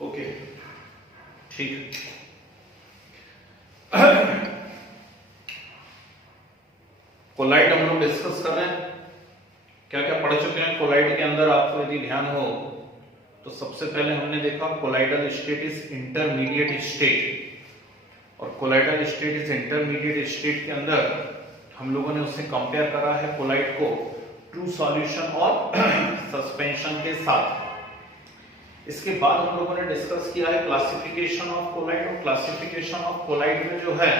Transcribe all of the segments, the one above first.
Okay, ठीक है। Collide हम लोग डिस्कस कर रहे हैं, क्या क्या पढ़ चुके हैं कोलाइड के अंदर। आपको यदि ध्यान हो तो सबसे पहले हमने देखा colloidal state is intermediate state, और colloidal state is intermediate state के अंदर हम लोगों ने उससे कंपेयर करा है कोलाइड को ट्रू सॉल्यूशन और सस्पेंशन के साथ। इसके बाद हम लोगों ने डिस्कस किया है क्लासिफिकेशन ऑफ कोलाइड, और क्लासिफिकेशन ऑफ कोलाइड में जो है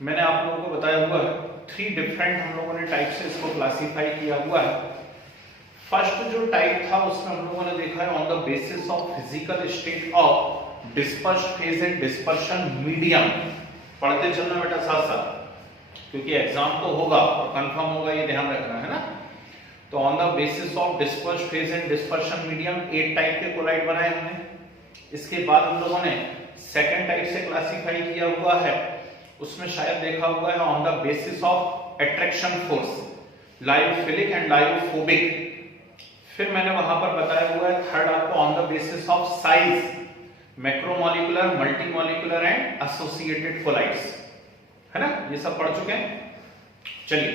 मैंने आप लोगों को बताया हुआ है 3 डिफरेंट हम लोगों ने टाइप से इसको क्लासिफाई किया हुआ है। फर्स्ट जो टाइप था उसमें हम लोगों ने देखा है on the basis of physical state of dispersed phase and dispersion medium. पढ़ते चलना बेटा साथ साथ, क्योंकि एग्जाम तो होगा और कंफर्म होगा, ये ध्यान रखना है ना। तो on the basis of dispersed phase and dispersion medium 8 type के कोलाइड बनाए हमने। इसके बाद हम लोगों ने सेकंड टाइप से क्लासिफाई किया हुआ है, उसमें शायद देखा हुआ है on the basis of attraction force, lyophilic and lyophobic. फिर मैंने वहां पर बताया हुआ है थर्ड आपको on the basis of size, macromolecular, multimolecular and associated colloids, है ना। ये सब पढ़ चुके हैं। चलिए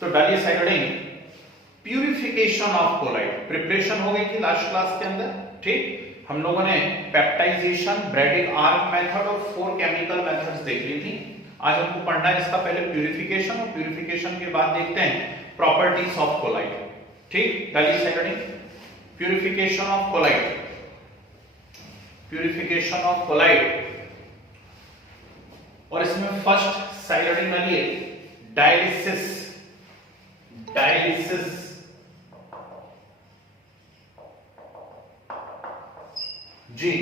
तो डालिए side heading purification of colloid. Preparation हो गई थी लास्ट क्लास के अंदर, ठीक। हम लोगों ने पेप्टाइजेशन, ब्रैडिक आर्क मेथड और 4 केमिकल मेथड्स देख ली थी। आज हमको पढ़ना है इसका पहले प्यूरिफिकेशन, और प्यूरिफिकेशन के बाद देखते हैं प्रॉपर्टीज ऑफ कोलाइड, ठीक। डालिए side heading purification of colloid. Purification of colloid, और इसमें फर्स्ट साइड हेडिंग डालिए डायलिसिस। डायलिसिस जी।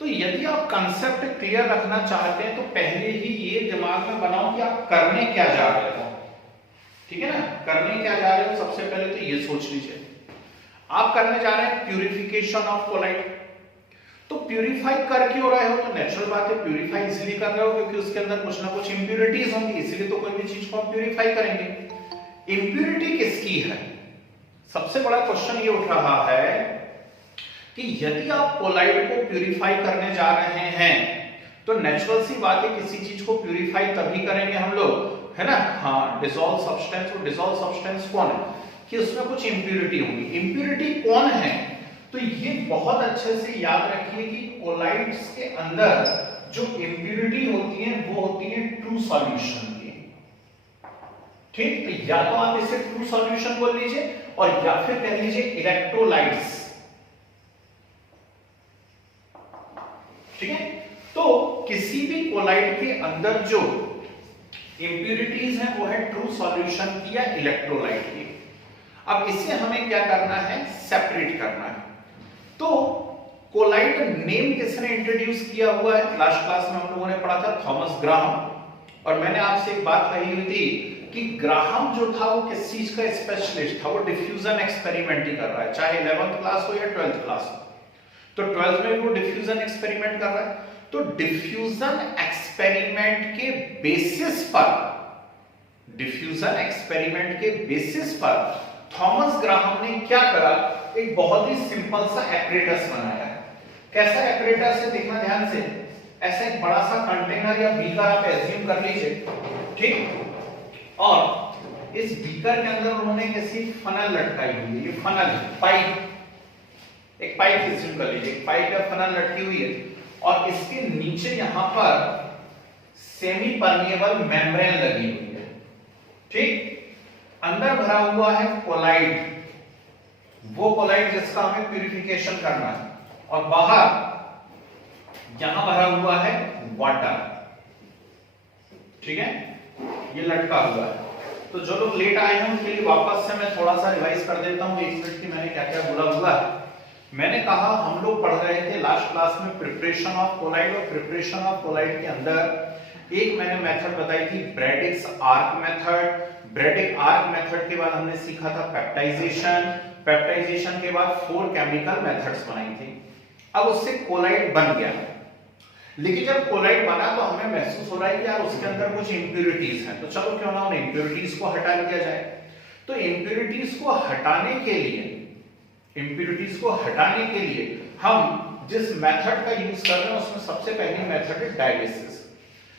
तो यदि आप कंसेप्ट क्लियर रखना चाहते हैं तो पहले ही ये दिमाग में बनाओ कि आप करने क्या जा रहे हो, ठीक है ना। करने क्या जा रहे हो सबसे पहले तो ये सोच लीजिए। आप करने जा रहे हैं प्यूरिफिकेशन ऑफ कोलाइड। तो प्यूरिफाई कर क्यों रहे हो, तो नेचुरल बात है प्यूरिफाई इसलिए कर रहे हो क्योंकि उसके अंदर कुछ ना कुछ इंप्यूरिटीज होंगी, इसलिए तो कोई भी चीज को हम प्यूरिफाई करेंगे। इंप्यूरिटी किसकी है, सबसे बड़ा क्वेश्चन ये उठ रहा है कि यदि आप कोलाइड को प्यूरिफाई करने जा रहे हैं तो नेचुरल सी बात है किसी चीज को प्यूरिफाई तभी करेंगे हम लोग, है ना। हाँ, डिसॉल्व सब्सटेंस। और डिसॉल्व सब्सटेंस कौन है कि उसमें कुछ इंप्यूरिटी होगी। इंप्यूरिटी कौन है, तो ये बहुत अच्छे से याद रखिए कि कोलाइड्स के अंदर जो इंप्यूरिटी होती है वो होती है ट्रू सॉल्यूशन की, ठीक। तो या तो आप इसे ट्रू सॉल्यूशन बोल लीजिए और या फिर कह लीजिए इलेक्ट्रोलाइट्स, ठीक है। तो किसी भी कोलाइड के अंदर जो इंप्यूरिटीज हैं वो है ट्रू सॉल्यूशन की या इलेक्ट्रोलाइट की। अब इसे हमें क्या करना है, सेपरेट करना है। तो कोलाइड नेम किसने इंट्रोड्यूस किया हुआ है, लास्ट क्लास में हम लोगों ने पढ़ा था थॉमस ग्राहम। और मैंने आपसे एक बात कही हुई थी कि ग्राहम जो था वो किस चीज का स्पेशलिस्ट था, वो डिफ्यूजन एक्सपेरिमेंट ही कर रहा है, चाहे 11th क्लास हो या 12th क्लास हो। तो 12th में वो डिफ्यूजन एक्सपेरिमेंट कर रहा है। तो डिफ्यूजन एक्सपेरिमेंट के बेसिस पर, डिफ्यूजन एक्सपेरिमेंट के बेसिस पर थॉमस ग्राहम ने क्या करा, एक बहुत ही सिंपल सा एपरेटस बनाया है। कैसा एपरेटस है देखना ध्यान से। ऐसा एक बड़ा सा कंटेनर या बीकर आप एज्यूम कर लीजिए, ठीक। और इस बीकर के अंदर उन्होंने कैसी फनल लटकाई हुई है, ये फनल पाइप, एक पाइप एज्यूम कर लीजिए, एक पाइप या फनल लटकी हुई है, और इसके नीचे यहां पर सेमी परमिएबल मेम्ब्रेन लगी हुई है, ठीक। अंदर भरा हुआ है कोलाइड, वो कोलाइड जिसका हमें प्यूरिफिकेशन करना है, और बाहर यहां भरा हुआ है वाटर, ठीक है। ये लटका हुआ है। तो जो लोग लेट आए हैं उनके लिए वापस से मैं थोड़ा सा रिवाइज कर देता हूं 1 मिनट की मैंने क्या क्या बोला हुआ है। मैंने कहा हम लोग पढ़ रहे थे लास्ट क्लास में प्रिपरेशन ऑफ कोलाइड, और प्रिपरेशन ऑफ कोलाइड के अंदर एक मैंने मेथड बताई थी ब्रैडिक्स आर्क मेथड। ब्रैडिक आर्क मेथड के बाद हमने सीखा था पेप्टाइजेशन, पेप्टाइजेशन के बाद 4 केमिकल मेथड्स बनाई थी। अब उससे कोलाइड बन गया, लेकिन जब कोलाइड बना तो हमें महसूस हो रहा है कि यार उसके अंदर कुछ इंप्यूरिटीज हैं, तो चलो क्यों ना उन इंप्यूरिटीज को हटा लिया जाए। तो इंप्यूरिटीज को हटाने के लिए, इंप्यूरिटीज को हटाने के लिए हम जिस मेथड का यूज कर रहे हैं उसमें सबसे पहली मेथड है डायलिसिस।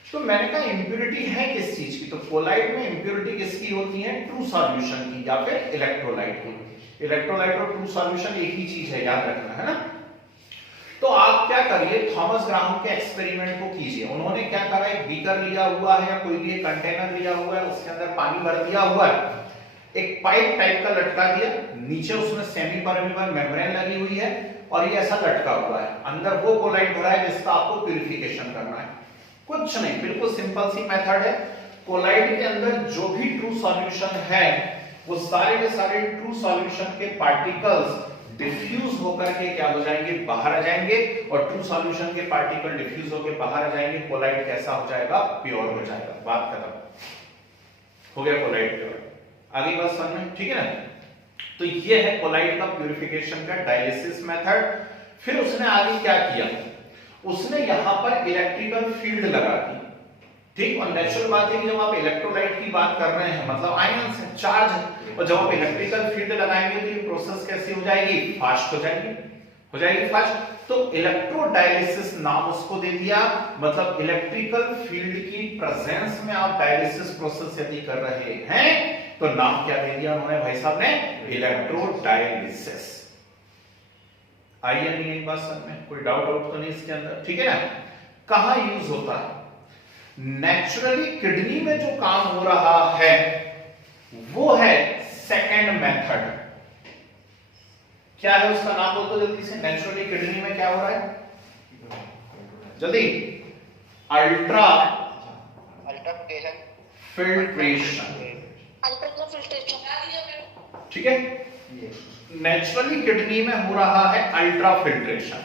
तो मैंने कहा इंप्योरिटी है किस चीज की, तो कोलाइट में इंप्योरिटी किसकी होती है, ट्रू सॉल्यूशन की या फिर इलेक्ट्रोलाइट की। इलेक्ट्रोलाइट और ट्रू सॉल्यूशन एक ही चीज है, याद रखना है ना। तो आप क्या करिए, थॉमस ग्राहम के एक्सपेरिमेंट को कीजिए। उन्होंने क्या करा, एक बीकर लिया हुआ है या कोई भी एक कंटेनर लिया हुआ है, उसके अंदर पानी भर दिया हुआ है, एक पाइप टाइप का लटका दिया, नीचे उसमें सेमी परमेबल मेम्ब्रेन लगी हुई है और ये ऐसा लटका हुआ है, अंदर वो कोलाइट भरा है जिसका आपको प्यूरिफिकेशन करना है। कुछ नहीं, बिल्कुल सिंपल सी मेथड है। कोलाइट के अंदर जो भी ट्रू सॉल्यूशन है वो सारे के सारे ट्रू सॉल्यूशन के पार्टिकल्स डिफ्यूज होकर के क्या हो जाएंगे, बाहर आ जाएंगे, और ट्रू सॉल्यूशन के पार्टिकल डिफ्यूज होकर बाहर आ जाएंगे। कोलाइट कैसा हो जाएगा, प्योर हो जाएगा। बात खत्म, हो गया कोलाइट प्योर। आगे बात समझ में, ठीक है ना। तो ये है कोलाइट का प्यूरिफिकेशन का डायलिसिस मेथड। फिर उसने आगे क्या किया, उसने यहां पर इलेक्ट्रिकल फील्ड लगा दी, ठीक। और नेचुरल बात है कि जब आप इलेक्ट्रोलाइट की बात कर रहे हैं, मतलब आयंस है, चार्ज है, और जब आप इलेक्ट्रिकल फील्ड लगाएंगे तो ये प्रोसेस कैसी हो जाएगी, फास्ट हो जाएगी फास्ट। तो इलेक्ट्रोडायलिसिस नाम उसको दे दिया, मतलब इलेक्ट्रिकल फील्ड की प्रेजेंस में आप डायलिसिस प्रोसेस यदि कर रहे हैं तो नाम क्या दे दिया उन्होंने, भाई साहब ने, इलेक्ट्रोडायलिसिस। आइए नहीं एक बात समझ में, कोई डाउट तो नहीं इसके अंदर, ठीक है ना। कहां यूज होता है, नेचुरली किडनी में जो काम हो रहा है वो है सेकंड मेथड। क्या है उसका नाम बोल दो जल्दी से, नेचुरली किडनी में क्या हो रहा है जल्दी, अल्ट्रा फिल्ट्रेशन, ठीक है। नेचुरली किडनी में हो रहा है अल्ट्रा फिल्ट्रेशन।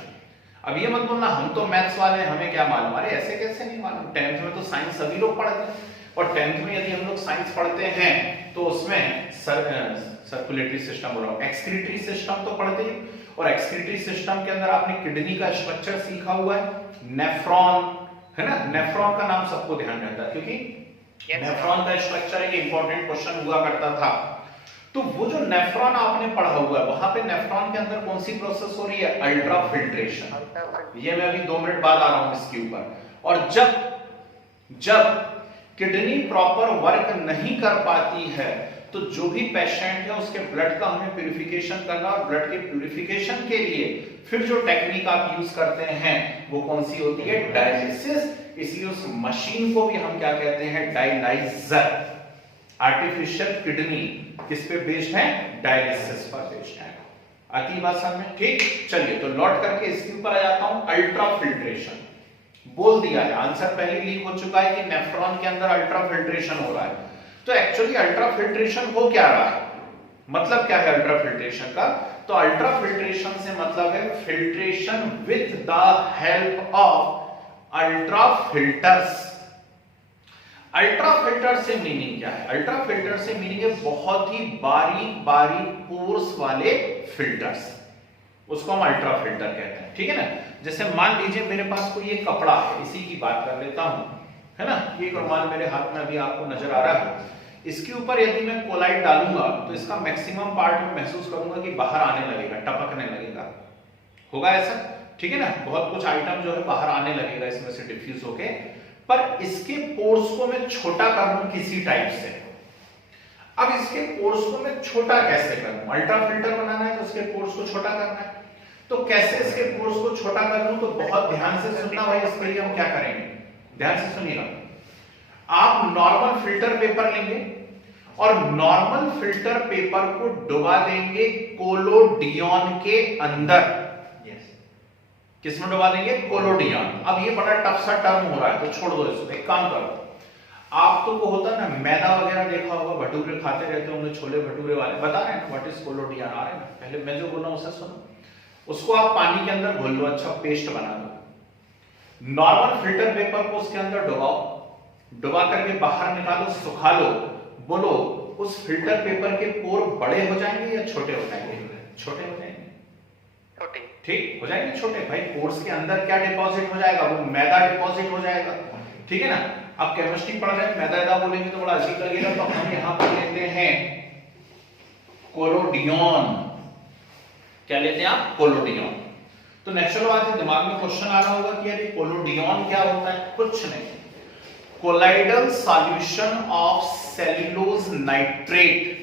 अब ये मत बोलना हम तो मैथ्स वाले हैं हमें क्या मालूम, अरे ऐसे कैसे नहीं मालूम, 10th में तो साइंस सभी लोग पढ़ते हैं, और 10th में यदि हम लोग साइंस पढ़ते हैं तो उसमें सर्कुलेटरी सिस्टम बोल रहा हूं, एक्सक्रीटरी सिस्टम तो पढ़ते हैं, और एक्सक्रीटरी सिस्टम के अंदर आपने किडनी का स्ट्रक्चर सीखा हुआ है, नेफ्रॉन है ना। नेफ्रॉन का नाम सबको ध्यान रहता है क्योंकि नेफ्रॉन का स्ट्रक्चर एक इंपॉर्टेंट क्वेश्चन हुआ करता था। तो वो जो नेफ्रॉन आपने पढ़ा हुआ है, वहां पे नेफ्रॉन के अंदर कौन सी प्रोसेस हो रही है, अल्ट्रा फिल्ट्रेशन। ये मैं अभी 2 मिनट बाद आ रहा हूं इसके ऊपर। और जब किडनी प्रॉपर वर्क नहीं कर पाती है तो जो भी पेशेंट है उसके ब्लड का हमें प्यूरिफिकेशन करना, और ब्लड के प्यूरिफिकेशन के लिए फिर जो टेक्निक आप यूज करते हैं वो कौन सी होती है, डायलिसिस। इसलिए उस मशीन को भी हम क्या कहते हैं, डायलाइजर। आर्टिफिशियल किडनी किस पे बेस्ड है, डायलिसिस पर बेस्ड है। आती बात समझ में, ठीक। चलिए तो लौट करके इसके ऊपर आ जाता हूं, अल्ट्रा फिल्ट्रेशन बोल दिया है, आंसर पहले लीक हो चुका है कि नेफ्रॉन के अंदर अल्ट्रा फिल्ट्रेशन हो रहा है। तो एक्चुअली अल्ट्रा फिल्ट्रेशन हो क्या रहा है, मतलब क्या है अल्ट्रा फिल्ट्रेशन का, तो अल्ट्रा फिल्ट्रेशन से मतलब है filtration with the help of ultra filters. Ultra filter से मीनिंग क्या है, अल्ट्रा फिल्टर से मीनिंग है बहुत ही बारीक बारीक पोर्स वाले फिल्टर्स, उसको हम अल्ट्रा फिल्टर कहते हैं, ठीक है ना। जैसे मान लीजिए मेरे पास कोई एक कपड़ा है, इसी की बात कर लेता हूं, है ना। ये रुमाल मेरे हाथ में अभी आपको नजर आ रहा है, इसके ऊपर यदि मैं कोलाइट डालूंगा तो इसका मैक्सिमम पार्ट में महसूस करूंगा कि बाहर आने लगेगा, टपकने लगेगा, होगा ऐसा, ठीक है ना। बहुत कुछ आइटम जो है बाहर आने लगेगा इसमें से डिफ्यूज होके, पर इसके पोर्स को मैं छोटा कर लूं किसी टाइप से। अब इसके पोर्स को मैं छोटा कैसे करूं, अल्ट्रा फिल्टर बनाना है तो इसके पोर्स को छोटा करना है, तो कैसे इसके पोर्स को छोटा कर लूं, तो बहुत ध्यान से सुनना भाई, इसके लिए हम क्या करेंगे, ध्यान से सुनिएगा। आप नॉर्मल फिल्टर पेपर लेंगे और नॉर्मल फिल्टर पेपर को डुबा देंगे कोलोडियन के अंदर। किसमें डुबा देंगे, कोलोडियन। अब ये बड़ा टफ सा टर्म हो रहा है तो छोड़ दो इसको, एक काम करो, आप तो को होता ना मैदा वगैरह देखा होगा, भटूरे खाते रहते होंगे, छोले भटूरे वाले बता रहे हैं व्हाट इज कोलोडियन, आ रहे हैं। पहले मैं जो बोल रहा हूं उसे सुनो, उसको आप पानी के अंदर घोल लो, अच्छा पेस्ट बना दो, नॉर्मल फिल्टर पेपर को उसके अंदर डुबाओ, डुबा करके बाहर निकालो, सुखा लो, बोलो उस फिल्टर पेपर के पोर बड़े हो जाएंगे या छोटे हो जाएंगे, छोटे हो जाएंगे, छोटे, ठीक हो जाएंगे छोटे। भाई पोर्स के अंदर क्या डिपॉजिट हो जाएगा, वो मैदा डिपॉजिट हो जाएगा, ठीक है ना। अब केमिस्ट्री पढ़ रहे हैं, मैदा बोलेंगे तो बड़ा अजीब लगेगा, तो हम यहां पर लेते हैं कोलोडियन, क्या लेते हैं आप, कोलोडियन। तो नेचुरल बात है, दिमाग में क्वेश्चन आ रहा होगा कि यार कोलोडियन क्या होता है। कुछ नहीं, colloidal solution of cellulose nitrate.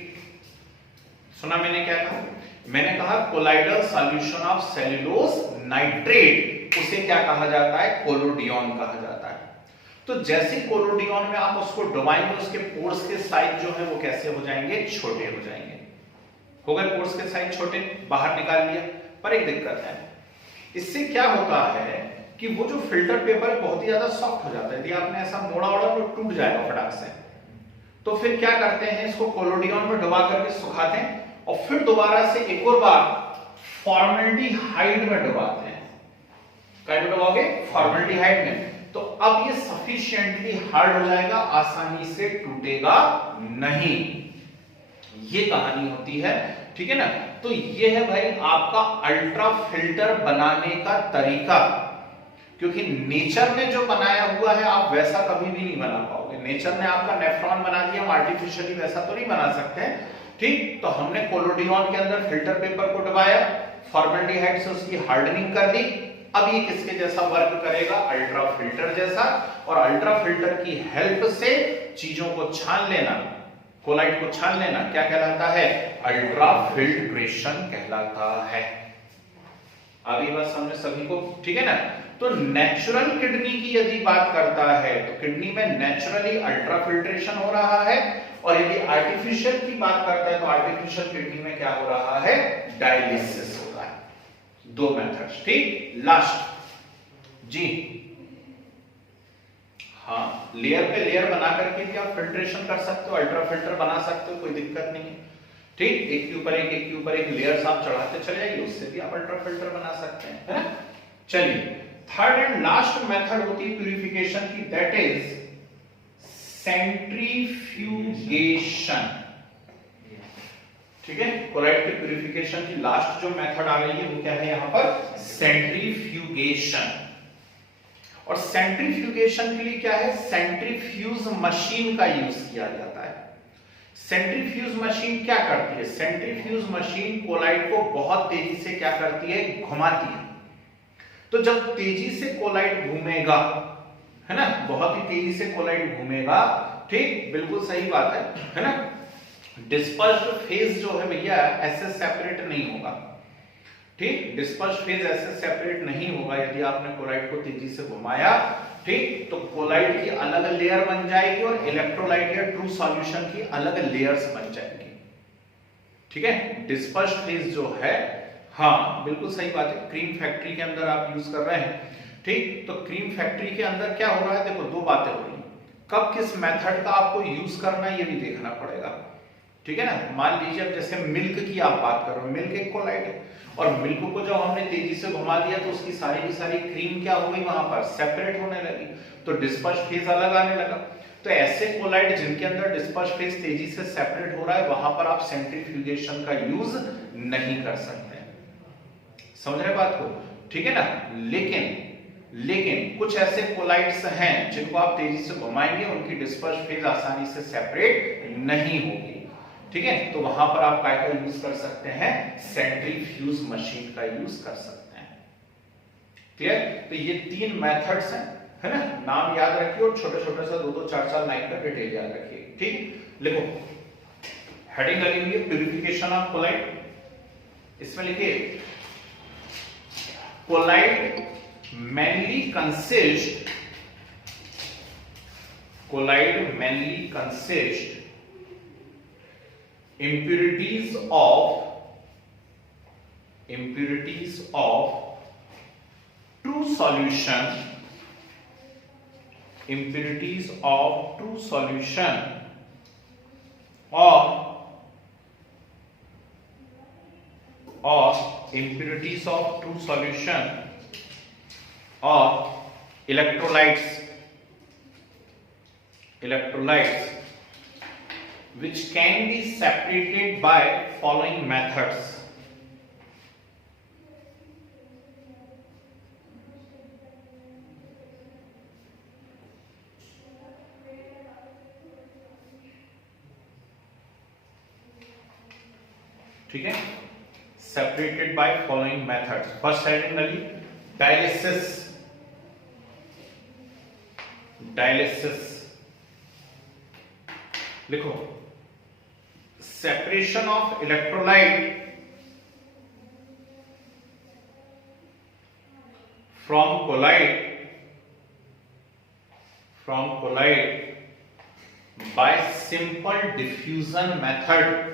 सुना मैंने क्या कहा? मैंने कहा colloidal solution of cellulose nitrate, उसे क्या कहा जाता है? कोलोडियन कहा जाता है। तो जैसे कोलोडियन में आप उसको डुबाएंगे, उसके पोर्स के साइज जो है वो कैसे हो जाएंगे? छोटे हो जाएंगे। हो गए पोर्स के साइज छोटे, बाहर निकाल लिया। पर एक दिक्कत है, इससे क्या होता है कि वो जो फिल्टर पेपर है बहुत ही ज्यादा सॉफ्ट हो जाता है। यदि आपने ऐसा मोड़ा ओड़ा तो टूट जाएगा फटाक से। तो फिर क्या करते हैं, इसको कोलोडियन में डुबा करके सुखाते हैं और फिर दोबारा से एक और बार फॉर्मल्डिहाइड में डुबाते हैं। क्या में डुबाओगे? फॉर्मल्डिहाइड में। तो अब ये सफिशिएंटली हार्ड हो जाएगा, आसानी से टूटेगा नहीं। ये कहानी होती है, ठीक है ना। तो ये है भाई आपका अल्ट्रा फिल्टर बनाने का तरीका, क्योंकि नेचर ने जो बनाया हुआ है आप वैसा कभी भी नहीं बना पाओगे। नेचर ने आपका नेफ्रॉन बना दिया, हम आर्टिफिशियली वैसा तो नहीं बना सकते हैं, ठीक। तो हमने कोलोडियन के अंदर फिल्टर पेपर को दबाया, फॉर्मल्डिहाइड से उसकी हार्डनिंग कर दी। अब ये किसके जैसा वर्क करेगा? अल्ट्रा फिल्टर जैसा। और अल्ट्रा फिल्टर की हेल्प से चीजों को छान लेना, कोलाइड को छान लेना क्या कहलाता है? अल्ट्रा फिल्ट्रेशन कहलाता है। अभी बात समझे सभी को, ठीक है ना। तो नेचुरल किडनी की यदि बात करता है तो किडनी में नेचुरली अल्ट्रा फिल्ट्रेशन हो रहा है, और यदि आर्टिफिशियल की बात करता है तो आर्टिफिशियल किडनी में क्या हो रहा है? डायलिसिस हो रहा है। दो मेथड्स, ठीक। लास्ट जी, हाँ, लेयर पे लेयर बना करके भी आप फिल्ट्रेशन कर सकते हो, अल्ट्रा फिल्टर बना सकते हो, कोई दिक्कत नहीं है, ठीक। एक के ऊपर एक, एक के ऊपर एक लेयर्स आप चढ़ाते चले जाइए, उससे भी आप अल्ट्रा फिल्टर बना सकते हैं, है ना। चलिए, थर्ड एंड लास्ट मेथड होती है प्यूरिफिकेशन की, दैट इज सेंट्रीफ्यूगेशन, ठीक है। कोलाइड के प्यूरिफिकेशन की लास्ट जो मेथड आ गई है वो क्या है यहां पर? सेंट्रीफ्यूगेशन। और सेंट्रीफ्यूगेशन के लिए क्या है? सेंट्रीफ्यूज मशीन का यूज किया जाता है। सेंट्रीफ्यूज मशीन क्या करती है? सेंट्रीफ्यूज मशीन कोलाइड को बहुत तेजी से क्या करती है? घुमाती है। तो जब तेजी से कोलाइड घूमेगा, है ना, बहुत ही तेजी से कोलाइड घूमेगा, ठीक, बिल्कुल सही बात है ना। डिस्पर्स्ड फेज जो है भैया ऐसे सेपरेट नहीं होगा, ठीक। डिस्पर्स्ड फेज ऐसे सेपरेट नहीं होगा यदि आपने कोलाइड को तेजी से घुमाया, ठीक। तो कोलाइड की अलग लेयर बन जाएगी और इलेक्ट्रोलाइट या ट्रू सॉल्यूशन की अलग लेयर्स बन जाएंगी, ठीक है। डिस्पर्स्ड फेज जो है, हाँ बिल्कुल सही बात है, क्रीम फैक्ट्री के अंदर आप यूज कर रहे हैं, ठीक। तो क्रीम फैक्ट्री के अंदर क्या हो रहा है? देखो, दो बातें हो रही, कब किस मेथड का आपको यूज करना है ये भी देखना पड़ेगा, ठीक है ना। मान लीजिए अब जैसे मिल्क की आप बात कर रहे हो, मिल्क एक कोलाइड है, और मिल्क को जब हमने तेजी से घुमा दिया तो उसकी सारी की सारी क्रीम क्या हो गई? वहां पर सेपरेट होने लगी, तो डिस्पर्स फेज अलग आने लगा। तो ऐसे कोलाइड जिनके अंदर डिस्पर्स फेज तेजी से सेपरेट हो रहा है, वहां पर आप सेंट्रीफ्यूगेशन का यूज नहीं कर सकते। समझ रहे बात को, ठीक है ना। लेकिन कुछ ऐसे कोलाइड्स हैं जिनको आप तेजी से घुमाएंगे, उनकी डिस्पर्स फेज आसानी से सेपरेट नहीं होगी, ठीक है। तो वहां पर आप क्या का यूज कर सकते हैं? सेंट्रीफ्यूज मशीन का यूज कर सकते हैं, क्लियर। तो ये तीन मेथड्स हैं, है ना। नाम याद रखिए और छोटे छोटे सा 2-2, 4-4 लाइन का डिटेल याद रखिए, ठीक। लिखो, हेडिंग लगी हुई है प्यूरिफिकेशन ऑफ कोलाइड, इसमें लिखिए collide mainly consist impurities of true solution or electrolytes which can be separated by following methods. ठीक है, separated by following methods. First heading नली dialysis. लिखो separation of electrolyte from colloid by simple diffusion method.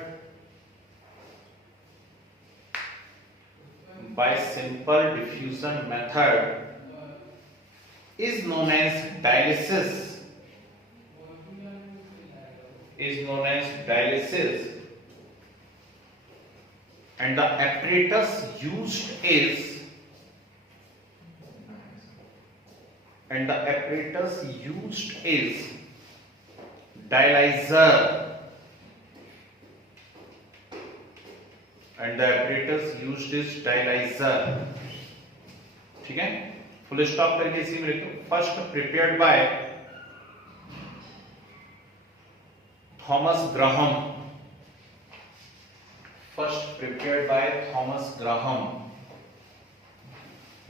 Is known as dialysis. And the apparatus used is dialyzer. ठीक है, full stop करके इसी में लिखो. First prepared by Thomas Graham.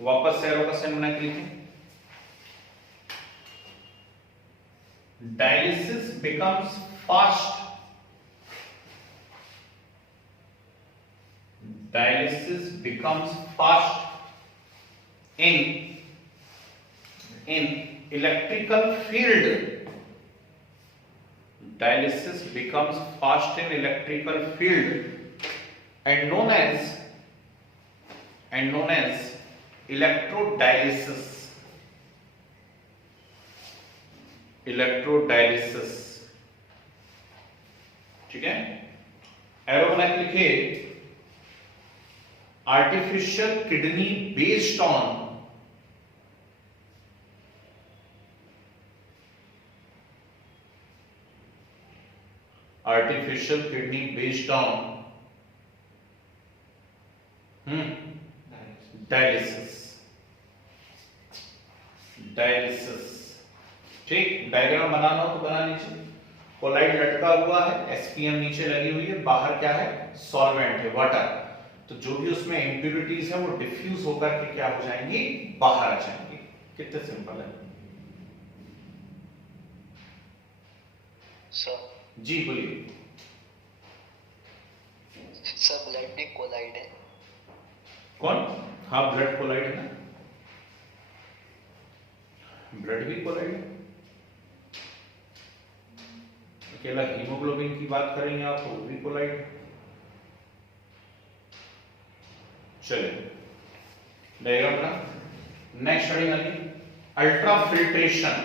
वापस से एरो का साइन बना के लिखें. Dialysis becomes fast. In electrical field. Dialysis becomes fast in electrical field and known as electrodialysis. ठीक है, एरो बना के लिखिए. Artificial kidney based on dialysis. ठीक, डायग्राम बनाना हो तो बना लीजिए. कोलाइड लटका हुआ है, एसपीएम नीचे लगी हुई है, बाहर क्या है, सॉल्वेंट है, वाटर. तो जो भी उसमें इंप्यूरिटीज है वो डिफ्यूज होकर के क्या हो जाएंगी, बाहर आ जाएंगी. कितने सिंपल है. सर जी बोलिए. सर ब्लड भी कोलाइड है. कौन? हाँ, ब्लड कोलाइड है ना, ब्लड भी कोलाइड है. अकेला हीमोग्लोबिन की बात करेंगे आप तो वो भी कोलाइड है. चलिए डायग्राम का नेक्स्ट हेडिंग आती अल्ट्राफिल्ट्रेशन.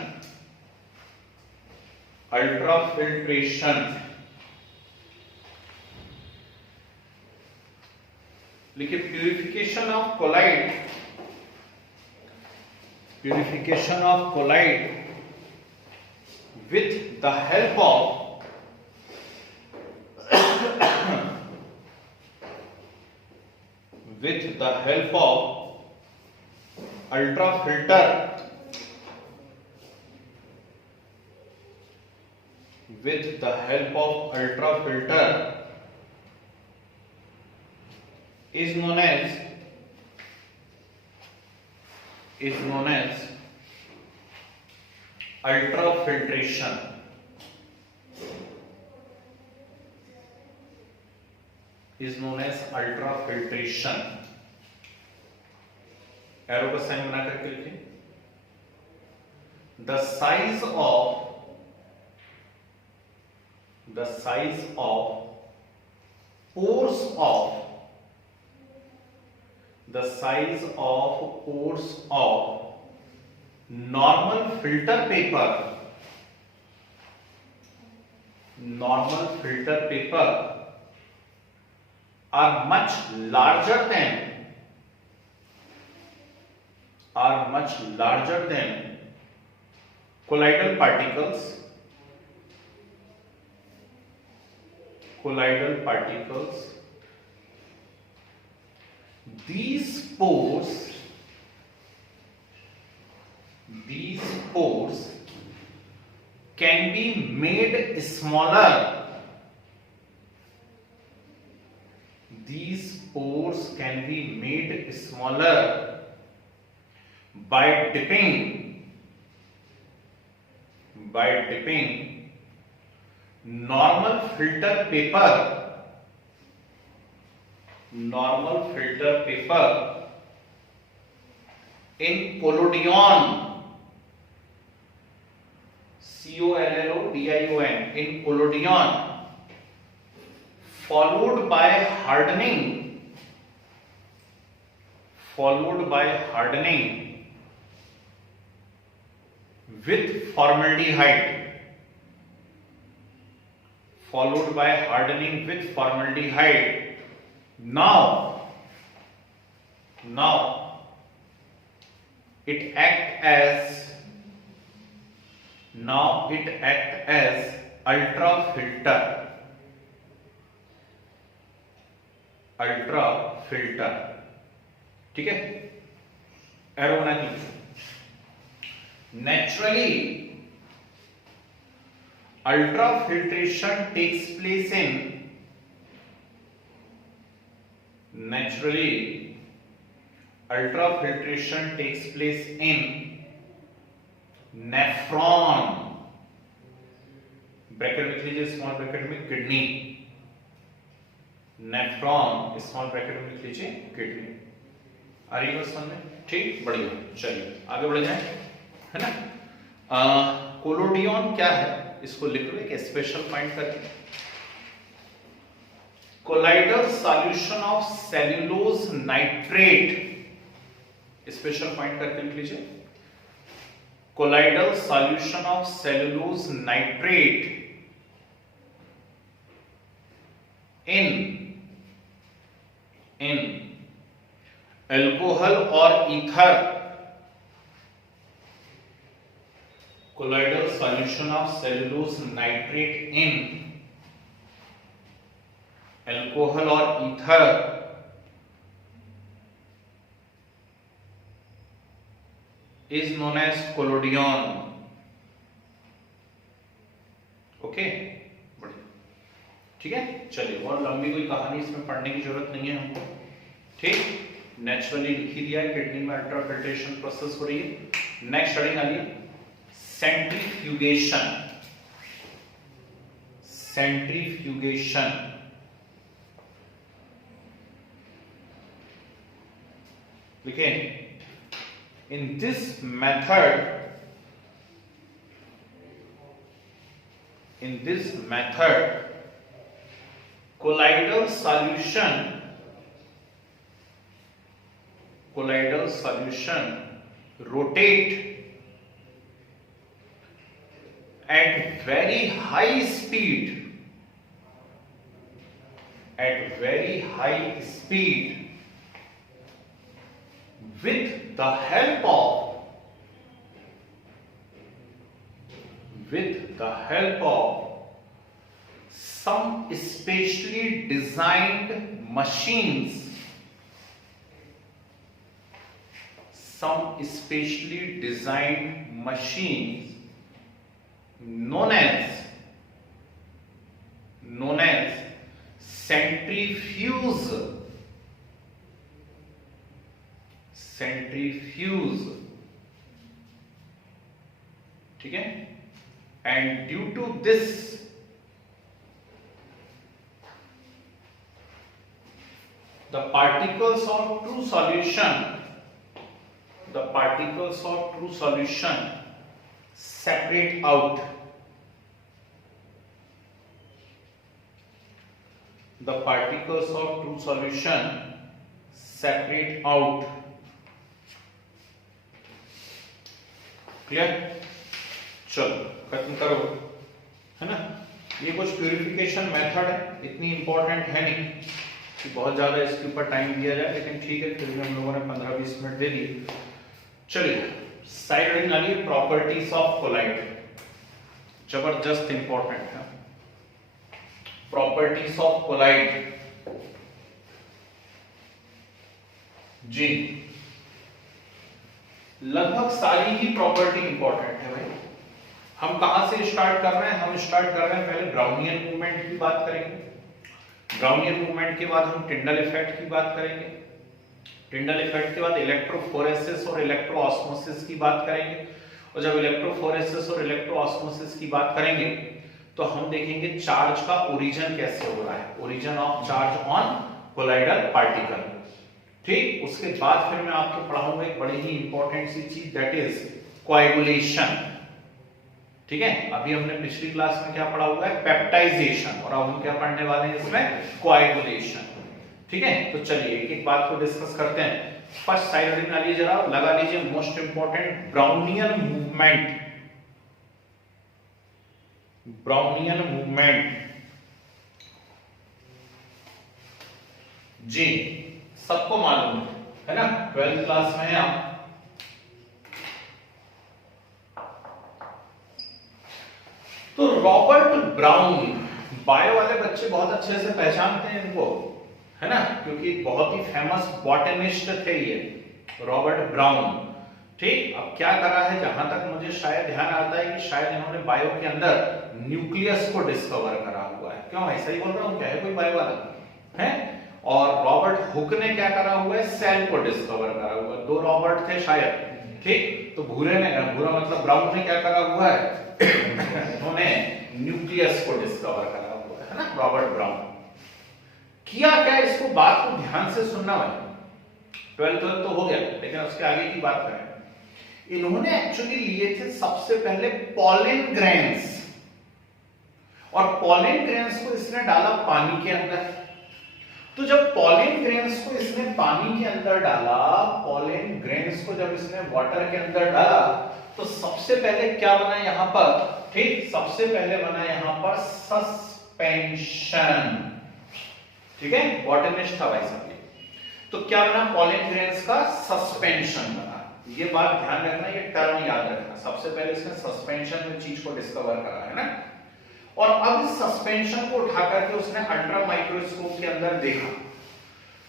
लिखिए purification of colloid with the help of ultrafilter is known as ultrafiltration. Arrow का साइन बना करके लिखिए. The size of pores of normal filter paper are much larger than colloidal particles. These pores can be made smaller. these pores can be made smaller by dipping normal filter paper in collodion, collodion, in collodion, followed by hardening with formaldehyde, now it act as ultra filter, ठीक है, arrow बना दीजिए। Naturally, ultrafiltration takes place in nephron, bracket लिख लीजिए, small bracket में kidney, nephron small bracket में लिख लीजिए किडनी। आ रही है समझ में? ठीक, बढ़िया। चलिए आगे बढ़ जाए, है ना। कोलोडियन क्या है, इसको लिख लो एक स्पेशल पॉइंट करके। Colloidal solution of cellulose nitrate, special point करके लिख लीजिए। Colloidal solution of cellulose nitrate in alcohol और ether, colloidal solution of cellulose nitrate in alcohol और ether is known as collodion। Okay, ठीक है। चलिए, और लंबी कोई कहानी इसमें पढ़ने की जरूरत नहीं है हमको, ठीक। नेचुरली लिख ही दिया है, किडनी में अल्ट्राफिल्ट्रेशन प्रोसेस हो रही है। नेक्स्ट हेडिंग आ गई सेंट्रीफ्यूगेशन। देखिए, in this method colloidal solution rotate at very high speed with the help of some specially designed machines, known as centrifuge, ठीक है। And due to this the particles of true solution separate out, clear. चलो खत्म करो, है ना। ये कुछ purification method है, इतनी इंपॉर्टेंट है नहीं कि बहुत ज्यादा इसके ऊपर टाइम दिया जाए, लेकिन ठीक है, फिर भी हम लोगों ने 15-20 मिनट दे दिए। चलिए, साइड हेडिंग आ गई प्रॉपर्टीज ऑफ कोलाइड, जबरदस्त इंपॉर्टेंट है। प्रॉपर्टीज ऑफ कोलाइड जी, लगभग सारी ही प्रॉपर्टी इंपॉर्टेंट है भाई। हम कहां से स्टार्ट कर रहे हैं? हम स्टार्ट कर रहे हैं, पहले ब्राउनियन मूवमेंट की बात करेंगे, ब्राउनियन मूवमेंट के बाद हम टिंडल इफेक्ट की बात करेंगे। टिंडल इफेक्ट के बाद इलेक्ट्रोफोरेसिस और इलेक्ट्रोऑस्मोसिस की बात करेंगे। और जब इलेक्ट्रोफोरेसिस और इलेक्ट्रोऑस्मोसिस की बात करेंगे तो हम देखेंगे चार्ज का ओरिजिन कैसे हो रहा है, origin of charge on colloidal particle. ठीक, उसके बाद फिर मैं आपको पढ़ाऊंगा एक बड़ी ही इंपॉर्टेंट सी चीज, दैट इज कोएगुलेशन। ठीक है, अभी हमने पिछली क्लास में क्या पढ़ा हुआ है, पेप्टाइजेशन, और अब हम क्या पढ़ने वाले हैं इसमें, कोएगुलेशन। ठीक है, तो चलिए एक एक बात को डिस्कस करते हैं। फर्स्ट साइड बना लीजिए, जरा लगा लीजिए most important Brownian movement. Brownian movement जी सबको मालूम है ना, 12th क्लास में है आप। तो रॉबर्ट ब्राउन, बायो वाले बच्चे बहुत अच्छे से पहचानते हैं इनको, है ना, क्योंकि बहुत ही फेमस बॉटनिस्ट थे ये रॉबर्ट ब्राउन। ठीक, अब क्या करा है, जहां तक मुझे शायद ध्यान आता है कि शायद इन्होंने बायो के अंदर न्यूक्लियस को डिस्कवर करा हुआ है। क्यों ऐसा ही बोल रहा हूं, क्या है कोई बायो वाला है? और रॉबर्ट हुक ने क्या करा हुआ है, सेल को डिस्कवर करा हुआ है। दो रॉबर्ट थे शायद। ठीक, तो भूरा मतलब ब्राउन ने क्या करा हुआ है, उन्होंने न्यूक्लियस को डिस्कवर करा हुआ है ना, रॉबर्ट ब्राउन। किया क्या, इसको बात को ध्यान से सुनना भाई, 12th तो हो गया, लेकिन उसके आगे की बात करें। इन्होंने एक्चुअली लिए थे सबसे पहले पॉलन ग्रेन्स, और पॉलन ग्रेन्स को इसने डाला पानी के अंदर। तो जब पॉलन ग्रेन्स को इसने पानी के अंदर डाला, पॉलन ग्रेन्स को जब इसने वाटर के अंदर डाला, तो सबसे पहले क्या बना यहां पर, ठीक, सबसे पहले बना यहां पर सस्पेंशन। ठीक है, बॉटनिस्ट था भाई साहब ये। तो क्या बना, पॉलन ग्रेन्स का सस्पेंशन बना। ये बात ध्यान रखना, ये टर्म याद रखना, सबसे पहले इसने सस्पेंशन में चीज को डिस्कवर करा है ना। और अब इस सस्पेंशन को उठा करके उसने अल्ट्रा माइक्रोस्कोप के अंदर देखा।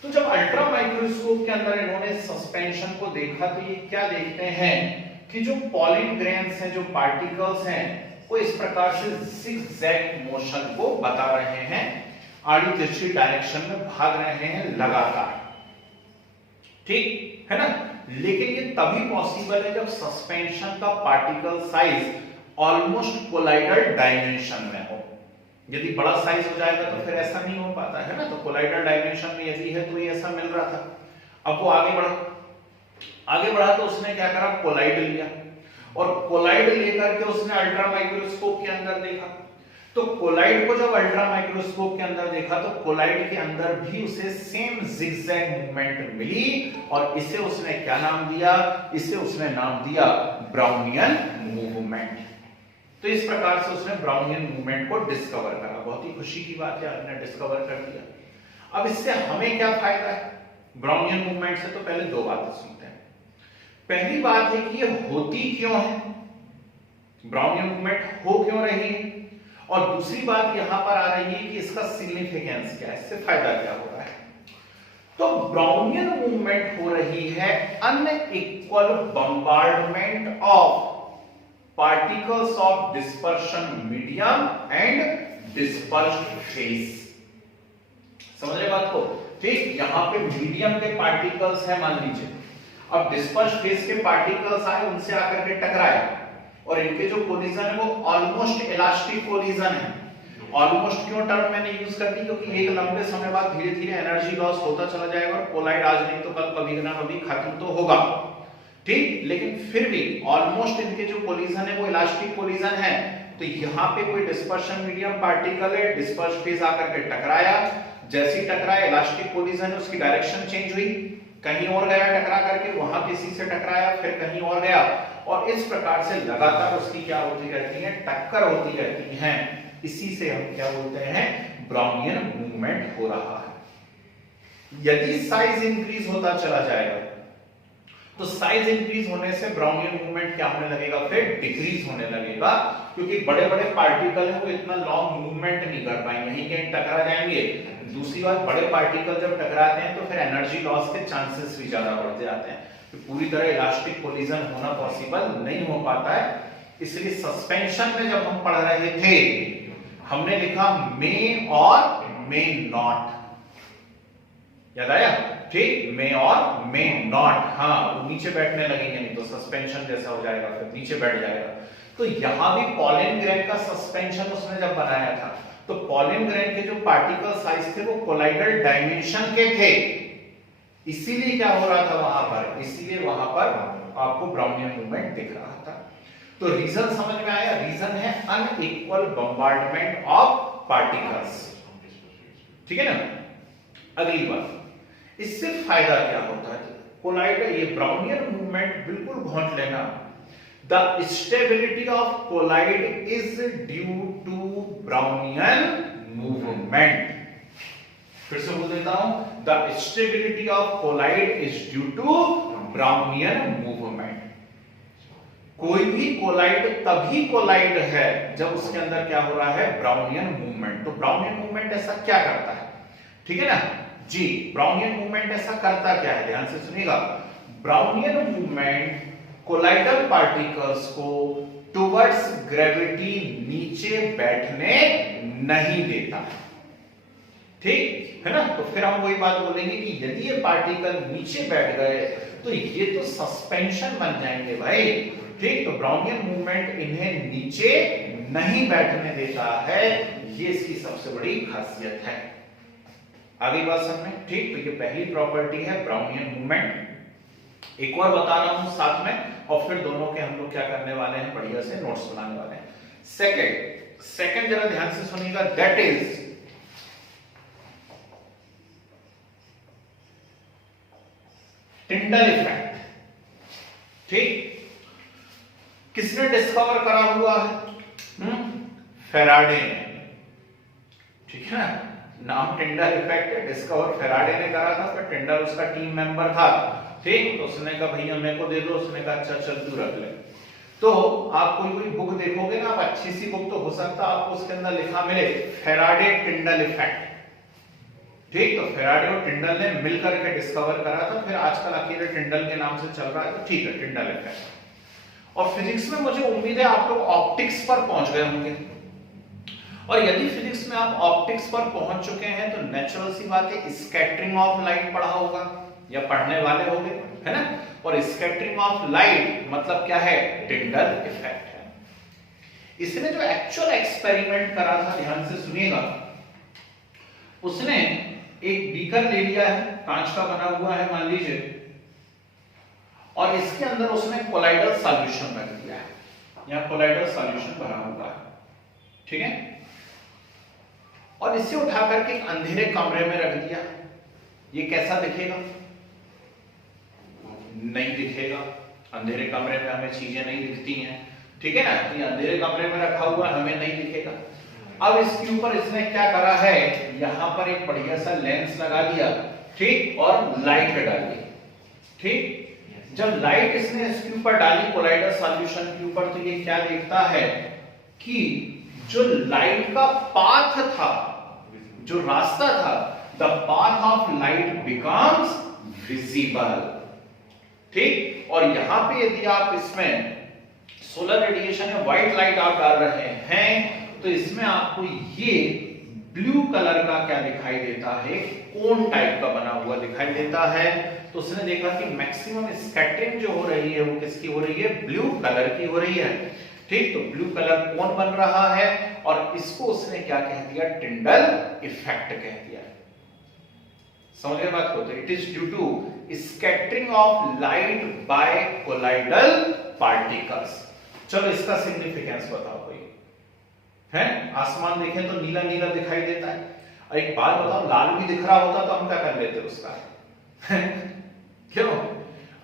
तो जब अल्ट्रा माइक्रोस्कोप के अंदर इन्होंने सस्पेंशन को देखा, तो ये क्या देखते हैं कि जो पॉलन ग्रेन्स हैं, जो पार्टिकल्स हैं, वो इस प्रकार से जिगजैग मोशन को बता रहे हैं, आड़ी तिरछी डायरेक्शन में भाग रहे हैं लगातार। ठीक है ना, लेकिन ये तभी पॉसिबल है जब सस्पेंशन का particle size almost colloidal dimension में हो। यदि बड़ा साइज हो जाएगा तो फिर ऐसा नहीं हो पाता है ना। तो कोलाइडल डायमेंशन में यदि है तो ये ऐसा मिल रहा था। अब वो आगे बढ़ा तो उसने क्या करा, कोलाइड लिया, और कोलाइड लेकर के उसने अल्ट्रा माइक्रोस्कोप के अंदर देखा। तो कोलाइड को जब अल्ट्रा माइक्रोस्कोप के अंदर देखा, तो कोलाइड के अंदर भी उसे सेम जिगजैग मूवमेंट मिली, और इसे उसने क्या नाम दिया, इसे उसने नाम दिया ब्राउनियन मूवमेंट। तो इस प्रकार से उसने ब्राउनियन मूवमेंट को डिस्कवर करा। बहुत ही खुशी की बात है, आपने डिस्कवर कर दिया। अब इससे हमें क्या फायदा है ब्राउनियन मूवमेंट से? तो पहले दो बातें सुनते हैं। पहली बात है कि ये होती क्यों है, ब्राउनियन मूवमेंट हो क्यों रही है, और दूसरी बात यहां पर आ रही है कि इसका सिग्निफिकेंस क्या है, इससे फायदा क्या हो रहा है। तो ब्राउनियन मूवमेंट हो रही है unequal bombardment of particles of dispersion medium and dispersed phase। समझ रहे बात को? ठीक, यहां पे मीडियम के पार्टिकल्स हैं मान लीजिए, अब डिस्पर्स्ड फेज के पार्टिकल्स आए, उनसे आकर के टकराए, और इनके जो कोलिजन है वो ऑलमोस्ट इलास्टिक कोलिजन है। ऑलमोस्ट क्यों टर्म मैंने यूज कर दी, क्योंकि एक लंबे समय बाद धीरे धीरे एनर्जी लॉस होता चला जाएगा, और कोलाइड आज नहीं तो कल कभी ना कभी खत्म तो होगा। ठीक, लेकिन फिर भी ऑलमोस्ट इनके जो कोलिजन है वो इलास्टिक कोलिजन है। तो यहां पे कोई डिस्पर्शन मीडियम पार्टिकल है, डिस्पर्स फेज आकर के टकराया, जैसे ही टकराया इलास्टिक कोलिजन है, उसकी डायरेक्शन चेंज हुई, कहीं और गया टकरा करके, वहां किसी से टकराया, फिर कहीं और गया, और इस प्रकार से लगातार उसकी क्या होती रहती है, टक्कर होती रहती है। इसी से हम क्या बोलते हैं, ब्राउनियन मूवमेंट हो रहा है। यदि साइज इंक्रीज होता चला जाएगा, तो साइज इंक्रीज होने से ब्राउनियन मूवमेंट क्या होने लगेगा, फिर डिक्रीज होने लगेगा, क्योंकि बड़े बड़े पार्टिकल हैं वो इतना लॉन्ग मूवमेंट नहीं कर पाएंगे, वहीं कहीं टकरा जाएंगे। दूसरी बात, बड़े पार्टिकल जब टकराते हैं तो फिर एनर्जी लॉस के चांसेस भी ज्यादा बढ़ जाते हैं, तो पूरी तरह इलास्टिक कोलिजन होना पॉसिबल नहीं हो पाता है। इसलिए सस्पेंशन में जब हम पढ़ रहे थे, हमने लिखा मे और मे नॉट, याद आया? ठीक, मे और मे नॉट, हाँ वो नीचे बैठने लगेंगे, नहीं तो सस्पेंशन जैसा हो जाएगा, फिर नीचे बैठ जाएगा। तो यहां भी पॉलन ग्रेन का सस्पेंशन उसने जब बनाया था, तो पॉलन ग्रेन के जो पार्टिकल साइज थे वो कोलाइडल डायमेंशन के थे, इसीलिए क्या हो रहा था वहां पर, इसीलिए वहां पर आपको ब्राउनियन मूवमेंट दिख रहा था। तो रीजन समझ में आया? रीजन है अनइक्वल बम्बार्डमेंट ऑफ पार्टिकल्स, ठीक है ना। अगली बात, इससे फायदा क्या होता है? कोलाइडल, ये ब्राउनियन मूवमेंट बिल्कुल घोंट लेना, the stability of colloid is due to Brownian movement. फिर से बोल देता हूं, the stability of colloid is due to Brownian movement. कोई भी कोलाइड तभी कोलाइड है जब उसके अंदर क्या हो रहा है? Brownian movement. तो ब्राउनियन मूवमेंट ऐसा क्या करता है? ठीक है ना जी, ब्राउनियन मूवमेंट ऐसा करता क्या है? ध्यान से सुनिएगा। ब्राउनियन मूवमेंट कोलाइडल पार्टिकल्स को टुवर्ड्स ग्रेविटी नीचे बैठने नहीं देता, ठीक है ना। तो फिर हम वही बात बोलेंगे कि यदि ये पार्टिकल नीचे बैठ गए तो ये तो सस्पेंशन बन जाएंगे भाई, ठीक। तो ब्राउनियन मूवमेंट इन्हें नीचे नहीं बैठने देता है, ये इसकी सबसे बड़ी खासियत है। आगे बात समझ में, ठीक। तो ये पहली प्रॉपर्टी है ब्राउनियन मूवमेंट। एक और बता रहा हूं साथ में, और फिर दोनों के हम लोग क्या करने वाले हैं, बढ़िया से नोट्स बनाने वाले हैं। सेकंड जरा ध्यान से सुनिएगा, दैट इज टिंडल इफेक्ट, ठीक। किसने डिस्कवर करा हुआ है? फेराडे ने, ठीक है ना। नाम टिंडल इफेक्ट है, डिस्कवर फेराडे ने करा था, पर टिंडल उसका टीम मेंबर था, ठीक। तो उसने कहा भैया मेरे को दे दो, उसने कहा अच्छा चल तू रख ले। तो आप कोई बुक देखोगे ना, आप अच्छी सी बुक तो हो सकता है आपको उसके अंदर लिखा मिले फेराडे टिंडल इफेक्ट, ठीक। तो फेराडे और टिंडल ने मिलकर के डिस्कवर करा था, फिर आजकल अकेले टिंडल के नाम से चल रहा है, तो ठीक है टिंडल इफेक्ट। और फिजिक्स में मुझे उम्मीद है आप लोग ऑप्टिक्स पर पहुंच गए होंगे, और यदि फिजिक्स में आप ऑप्टिक्स पर पहुंच चुके हैं तो नेचुरल सी बात है स्कैटरिंग ऑफ लाइट पढ़ा होगा या पढ़ने वाले होंगे, है ना। और स्कैटरिंग ऑफ लाइट मतलब क्या है? टिंडल इफेक्ट है। इसने जो एक्चुअल एक्सपेरिमेंट करा था, ध्यान से सुनिएगा, उसने एक बीकर ले लिया है, कांच का बना हुआ है मान लीजिए, और इसके अंदर उसने कोलाइडल सॉल्यूशन रख दिया है, यहां कोलाइडल सॉल्यूशन भरा हुआ है, ठीक है। और इसे उठा करके एक अंधेरे कमरे में रख दिया, ये कैसा दिखेगा? नहीं दिखेगा, अंधेरे कमरे में हमें चीजें नहीं दिखती हैं, ठीक है ना। तो ये अंधेरे कमरे में रखा हुआ हमें नहीं दिखेगा। अब इसके ऊपर इसने क्या करा है, यहां पर एक बढ़िया सा लेंस लगा दिया, ठीक, और लाइट डाली, ठीक। जब लाइट इसने इसके ऊपर डाली कोलाइडल सॉल्यूशन के ऊपर, तो ये क्या देखता है कि जो लाइट का पाथ था, जो रास्ता था, the path of light becomes visible, ठीक। और यहां पे यदि आप इसमें सोलर रेडिएशन है, व्हाइट लाइट आप डाल रहे हैं, तो इसमें आपको ये ब्लू कलर का क्या दिखाई देता है? कोन टाइप का बना हुआ दिखाई देता है। तो उसने देखा कि मैक्सिमम स्कैटरिंग जो हो रही है वो किसकी हो रही है? ब्लू कलर की हो रही है, ठीक। तो ब्लू कलर कोन बन रहा है, और इसको उसने क्या कह दिया? टिंडल इफेक्ट कह दिया। समझ गए बात को? तो it is due to scattering of light by colloidal particles. चलो इसका सिग्निफिकेंस बताओ कोई है? आसमान देखें तो नीला नीला दिखाई देता है, और एक बात बताओ, लाल भी दिख रहा होता तो हम क्या कर लेते उसका? क्यों?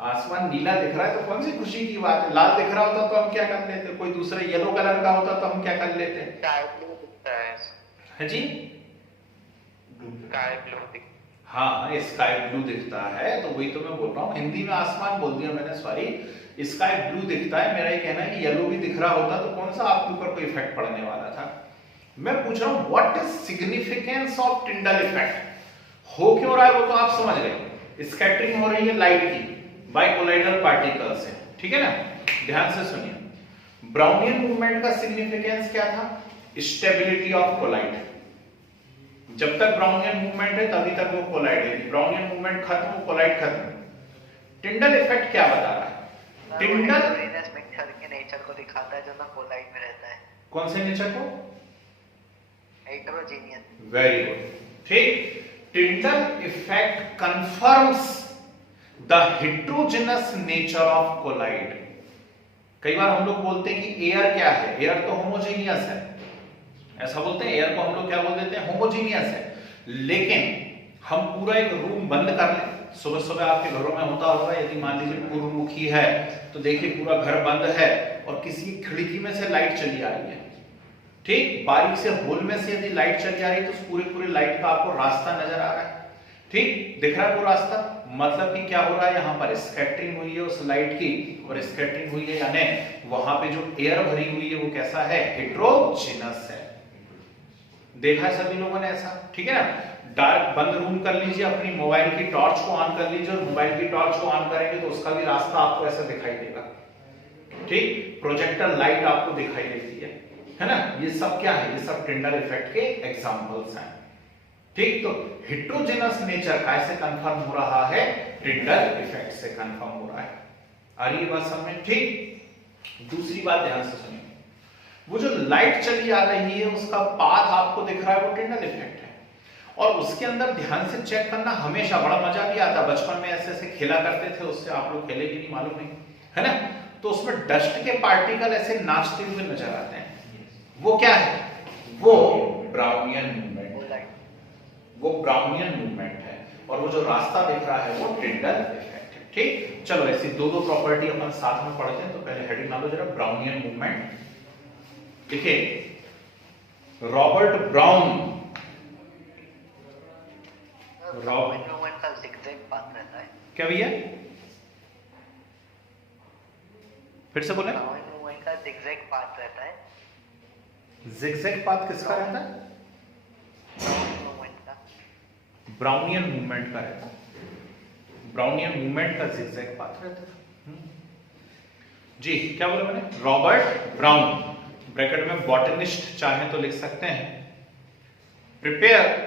आसमान नीला दिख रहा है तो कौन सी खुशी की बात है? लाल दिख रहा होता तो हम क्या कर लेते? कोई दूसरे येलो कलर का होता तो हम क्या कर लेते? स्काई ब्लू दिखता है जी, स्काई ब्लू दिखता हाँ स्काई ब्लू दिखता है। तो वही तो मैं बोल रहा हूँ, हिंदी में आसमान बोल दिया मैंने, सॉरी, स्काई ब्लू दिखता है। मेरा ये कहना है कि येलो भी दिख रहा होता तो कौन सा आपके ऊपर कोई इफेक्ट पड़ने वाला था? मैं पूछ रहा हूँ what is significance of Tyndall effect? हो क्यों रहा है वो तो आप समझ गए, स्कैटरिंग हो रही है लाइट की बाय कोलाइडल पार्टिकल्स से, ठीक है ना। ध्यान से सुनिए, ब्राउनियन मूवमेंट का सिग्निफिकेंस क्या था? Stability of colloid. जब तक ब्राउनियन मूवमेंट है तभी तक वो कोलाइड है, ब्राउनियन मूवमेंट खत्म, वो कोलाइड खत्म। टिंडल इफेक्ट क्या बता रहा है? टिंडल स्पेक्ट्रम के नेचर को दिखाता है जो ना कोलाइड में रहता है। कौन से नेचर को? हेटेरोजेनियस। वेरी गुड, ठीक। Tyndall effect confirms the heterogeneous nature of colloid. कई बार हम लोग बोलते हैं कि एयर क्या है, एयर तो होमोजेनियस है, ऐसा बोलते हैं, एयर को हम लोग क्या बोल देते हैं? होमोजेनियस है। लेकिन हम पूरा एक रूम बंद कर लें, सुबह सुबह आपके घरों में होता होगा, यदि मान लीजिए पूर्वमुखी है तो देखिए पूरा घर बंद है और किसी खिड़की में से लाइट चली आ रही है, ठीक, बारीक से होल में से यदि लाइट चली आ रही है तो उस पूरे लाइट का आपको रास्ता नजर आ रहा है, ठीक, दिख रहा है वो रास्ता। मतलब कि क्या हो रहा है, यहाँ पर स्कैटरिंग हुई है उस लाइट की, और स्कैटरिंग हुई है यानी वहां पे जो एयर भरी हुई है वो कैसा है? हेटेरोजेनस है। देखा है सभी लोगों ने ऐसा, ठीक है ना। डार्क बंद रूम कर लीजिए, अपनी मोबाइल की टॉर्च को ऑन कर लीजिए और मोबाइल की टॉर्च को ऑन करेंगे तो उसका भी रास्ता आपको ऐसा दिखाई देगा, ठीक, प्रोजेक्टर लाइट आपको दिखाई देती है ना। ये सब क्या है? ये सब टिंडल इफेक्ट के एग्जांपल्स हैं, ठीक। तो हेटेरोजेनस नेचर कैसे कंफर्म हो रहा है? टिंडल इफेक्ट से कंफर्म हो रहा है। आ रही है बात समझ में, ठीक। दूसरी बात ध्यान से सुनिए, वो जो लाइट चली आ रही है उसका पाथ आपको दिख रहा है, वो टिंडल इफेक्ट है। और उसके अंदर ध्यान से चेक करना, हमेशा बड़ा मजा भी आता, बचपन में ऐसे ऐसे खेला करते थे, उससे आप लोग खेले कि नहीं मालूम नहीं, है ना। तो उसमें डस्ट के पार्टिकल ऐसे नाचते हुए नजर आते हैं, वो क्या है? वो ब्राउनियन मूवमेंट, वो ब्राउनियन मूवमेंट है। और वो जो रास्ता दिख रहा है वो टिंडल इफेक्ट है, ठीक। चलो ऐसी दो प्रॉपर्टी अपन साथ में पढ़ते हैं। तो पहले हेडिंग ला लो जरा, ब्राउनियन मूवमेंट। देखिए, रॉबर्ट ब्राउन, मूवमेंट का zigzag पाथ रहता है। क्या भैया? फिर से बोले। मूवमेंट का zigzag पाथ रहता है। zigzag पाथ किसका रहता है? मूवमेंट का, ब्राउनियन मूवमेंट का रहता है। ब्राउनियन मूवमेंट का zigzag पाथ रहता है। जी, क्या बोला मैंने? रॉबर्ट ब्राउन, ब्रैकेट में बॉटनिस्ट चाहे तो लिख सकते हैं। Prepare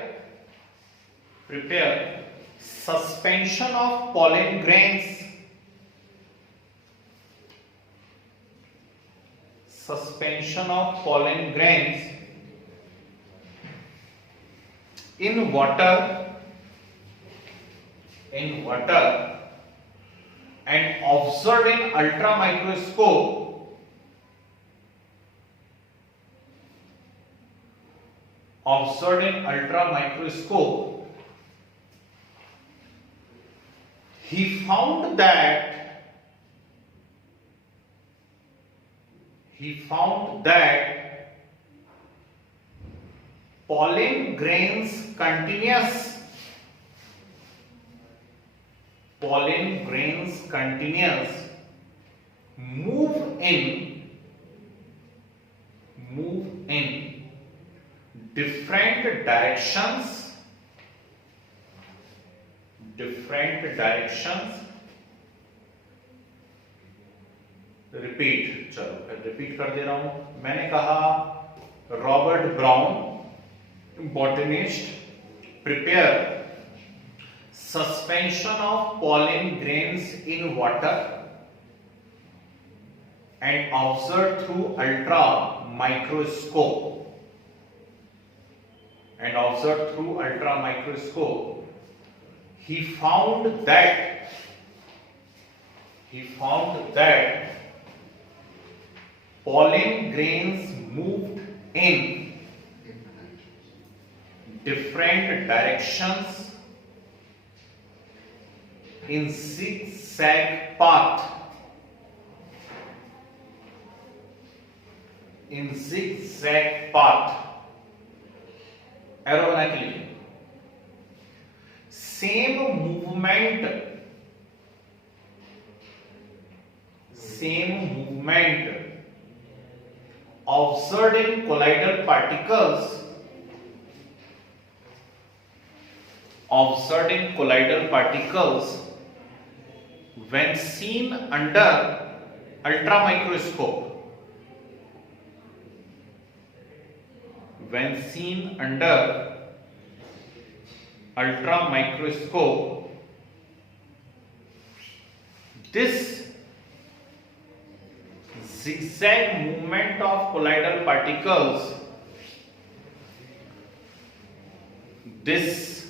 suspension of pollen grains, suspension of pollen grains in water and observed in ultra microscope, he found that pollen grains continuous move in different directions, repeat. चलो फिर repeat कर दे रहा हूं। मैंने कहा Robert brown botanist prepare suspension of pollen grains in water and observed through ultra microscope, he found that pollen grains moved in different directions in zigzag path, arrow बना के लिए same movement observed in colloidal particles when seen under ultra microscope, ultra microscope, this zigzag movement of colloidal particles, this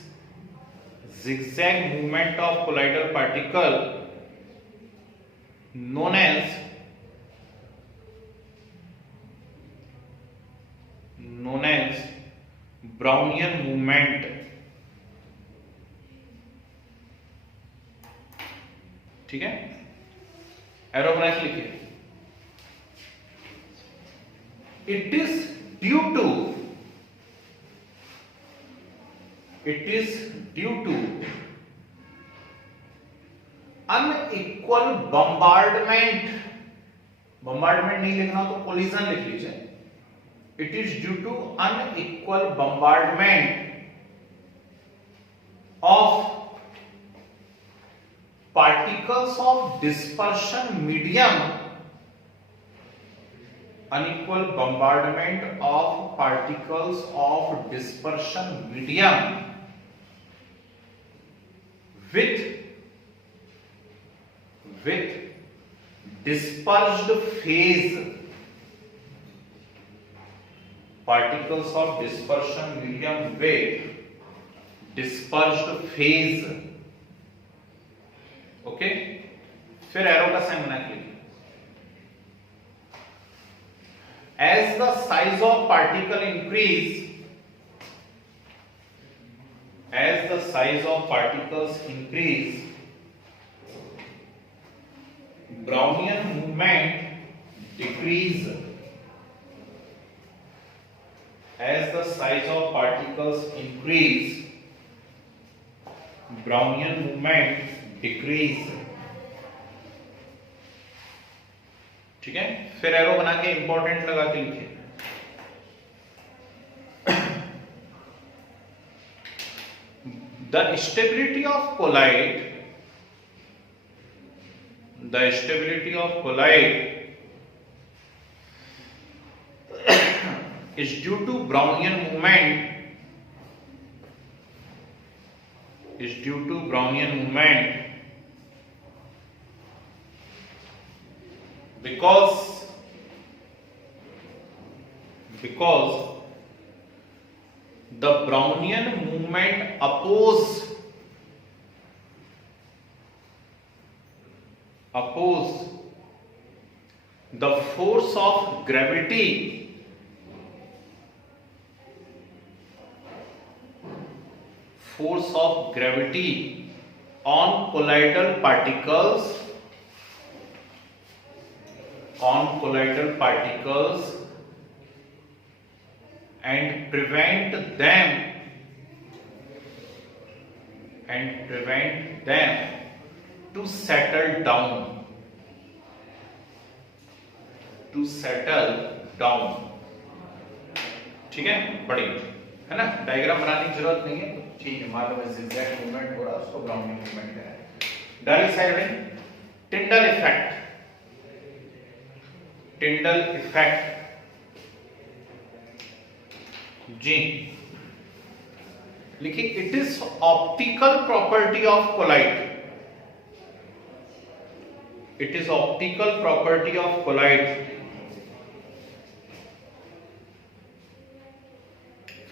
zigzag movement of colloidal particle known as Brownian movement. ठीक है, arrow बना के लिखिए. It is due to unequal bombardment नहीं लिखना तो collision लिख लीजिए. It is due to unequal bombardment of particles of dispersion medium, unequal bombardment of particles of dispersion medium with dispersed phase, particles of dispersion medium with dispersed phase. Okay, फिर arrow का sign बना के लिखिए. As the size of particle increase, as the size of particles increase, Brownian movement decrease. As the size of particles increase, Brownian movement decrease. ठीक है, फिर arrow बना के इंपॉर्टेंट लगा के लिखिए. The stability of colloid is due to Brownian movement, because the Brownian movement oppose the force of gravity on colloidal particles and prevent them to settle down. ठीक है, बढ़िया है ना. डायग्राम बनाने की जरूरत नहीं है, तो ठीक है. मान लो मैं zigzag मूवमेंट हो रहा है, उसको ब्राउनिंग मूवमेंट कह रहे हैं. डल साइड टिंडल इफेक्ट जी लिखिए. It is optical property of colloid.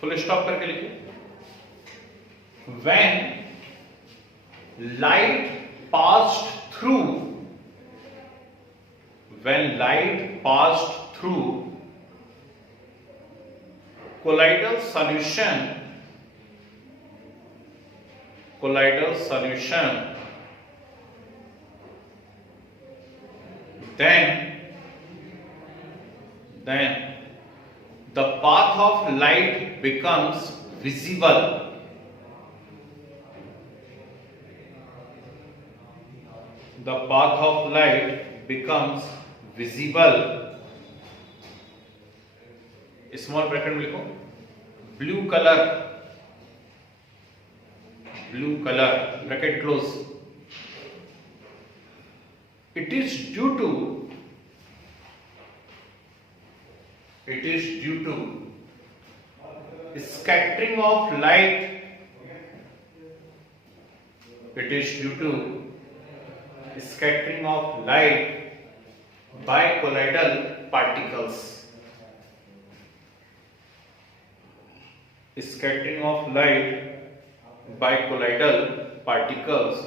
Full stop करके लिखिए. When light passed through colloidal solution, then the path of light becomes visible. Small bracket में लिखो. Blue colour bracket close. It is due to scattering of light It is due to scattering of light by colloidal particles. Scattering of light by colloidal particles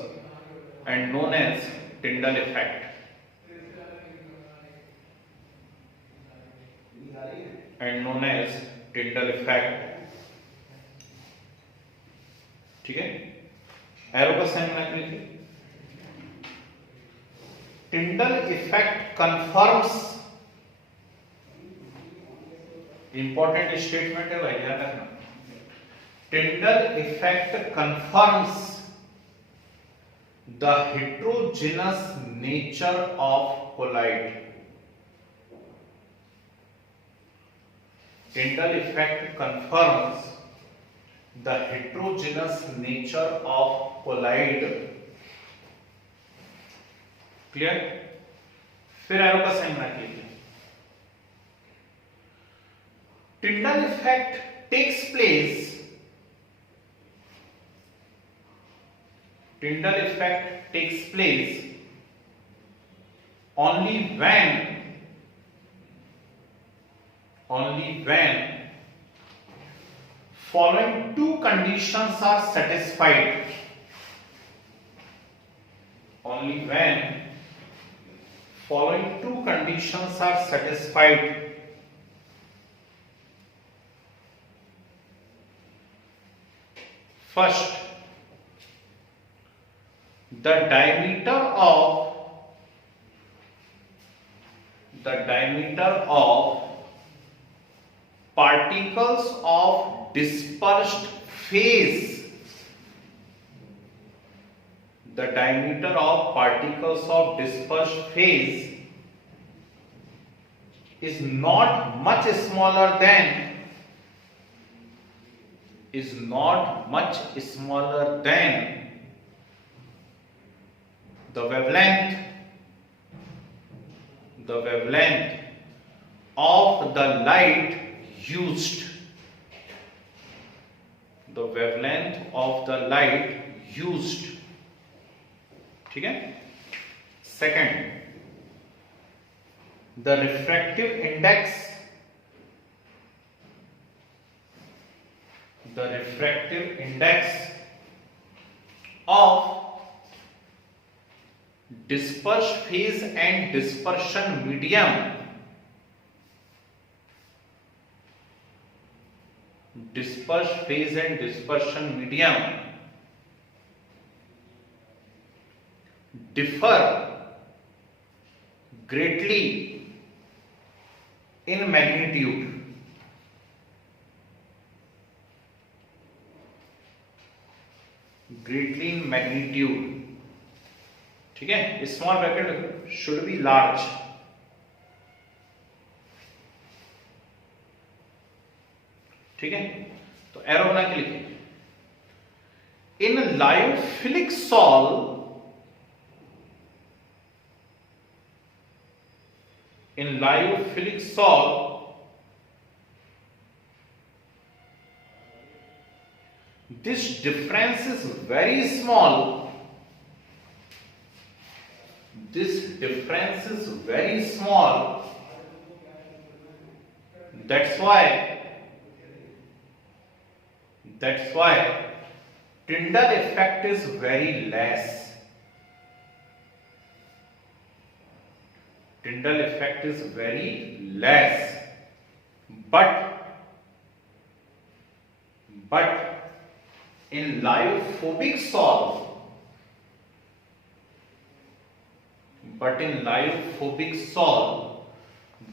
and known as Tyndall effect. And known as Tyndall effect. ठीक है, arrow का sign बना के लिखिए. Tyndall effect confirms, important statement है भाई, ध्यान रखना. Tyndall effect confirms the heterogeneous nature of colloid. Tyndall effect confirms the heterogeneous nature of colloid. Clear? फिर एरो का साइन बना के लिखिए. Tyndall effect takes place. Tyndall effect takes place only when following two conditions are satisfied. Only when following two conditions are satisfied. First, the diameter of particles of dispersed phase. The diameter of particles of dispersed phase is not much smaller than the wavelength of the light used. The wavelength of the light used. ठीक है. Second, the refractive index of dispersed phase and dispersion medium differ greatly in magnitude. ठीक है. Small bracket should be large. ठीक है. तो arrow बना के लिखिए. In lyophilic sol this difference is very small. That's why Tyndall effect is very less. But in lyophobic sol,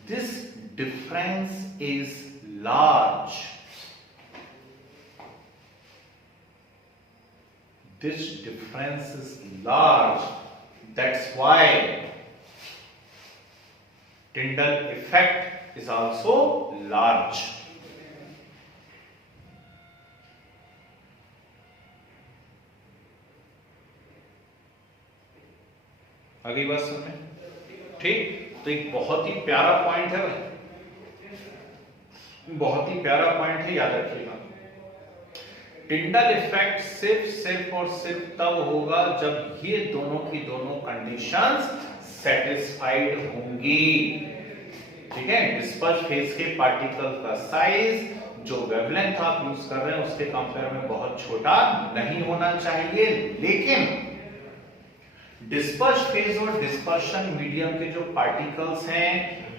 this difference is large. That's why Tyndall effect is also large. अगली बात सुनते हैं. ठीक. तो एक बहुत ही प्यारा पॉइंट है भाई, बहुत ही प्यारा पॉइंट है, याद रखिएगा. टिंडल इफेक्ट सिर्फ और सिर्फ तब होगा जब ये दोनों की दोनों कंडीशंस सेटिस्फाइड होंगी। ठीक है, डिस्पर्स फेज के पार्टिकल का साइज जो वेवलेंथ आप यूज कर रहे हैं उसके कंपेयर में बहुत छोटा नहीं होना चाहिए, लेकिन डिस्पर्स फेज और डिस्पर्शन मीडियम के जो पार्टिकल्स हैं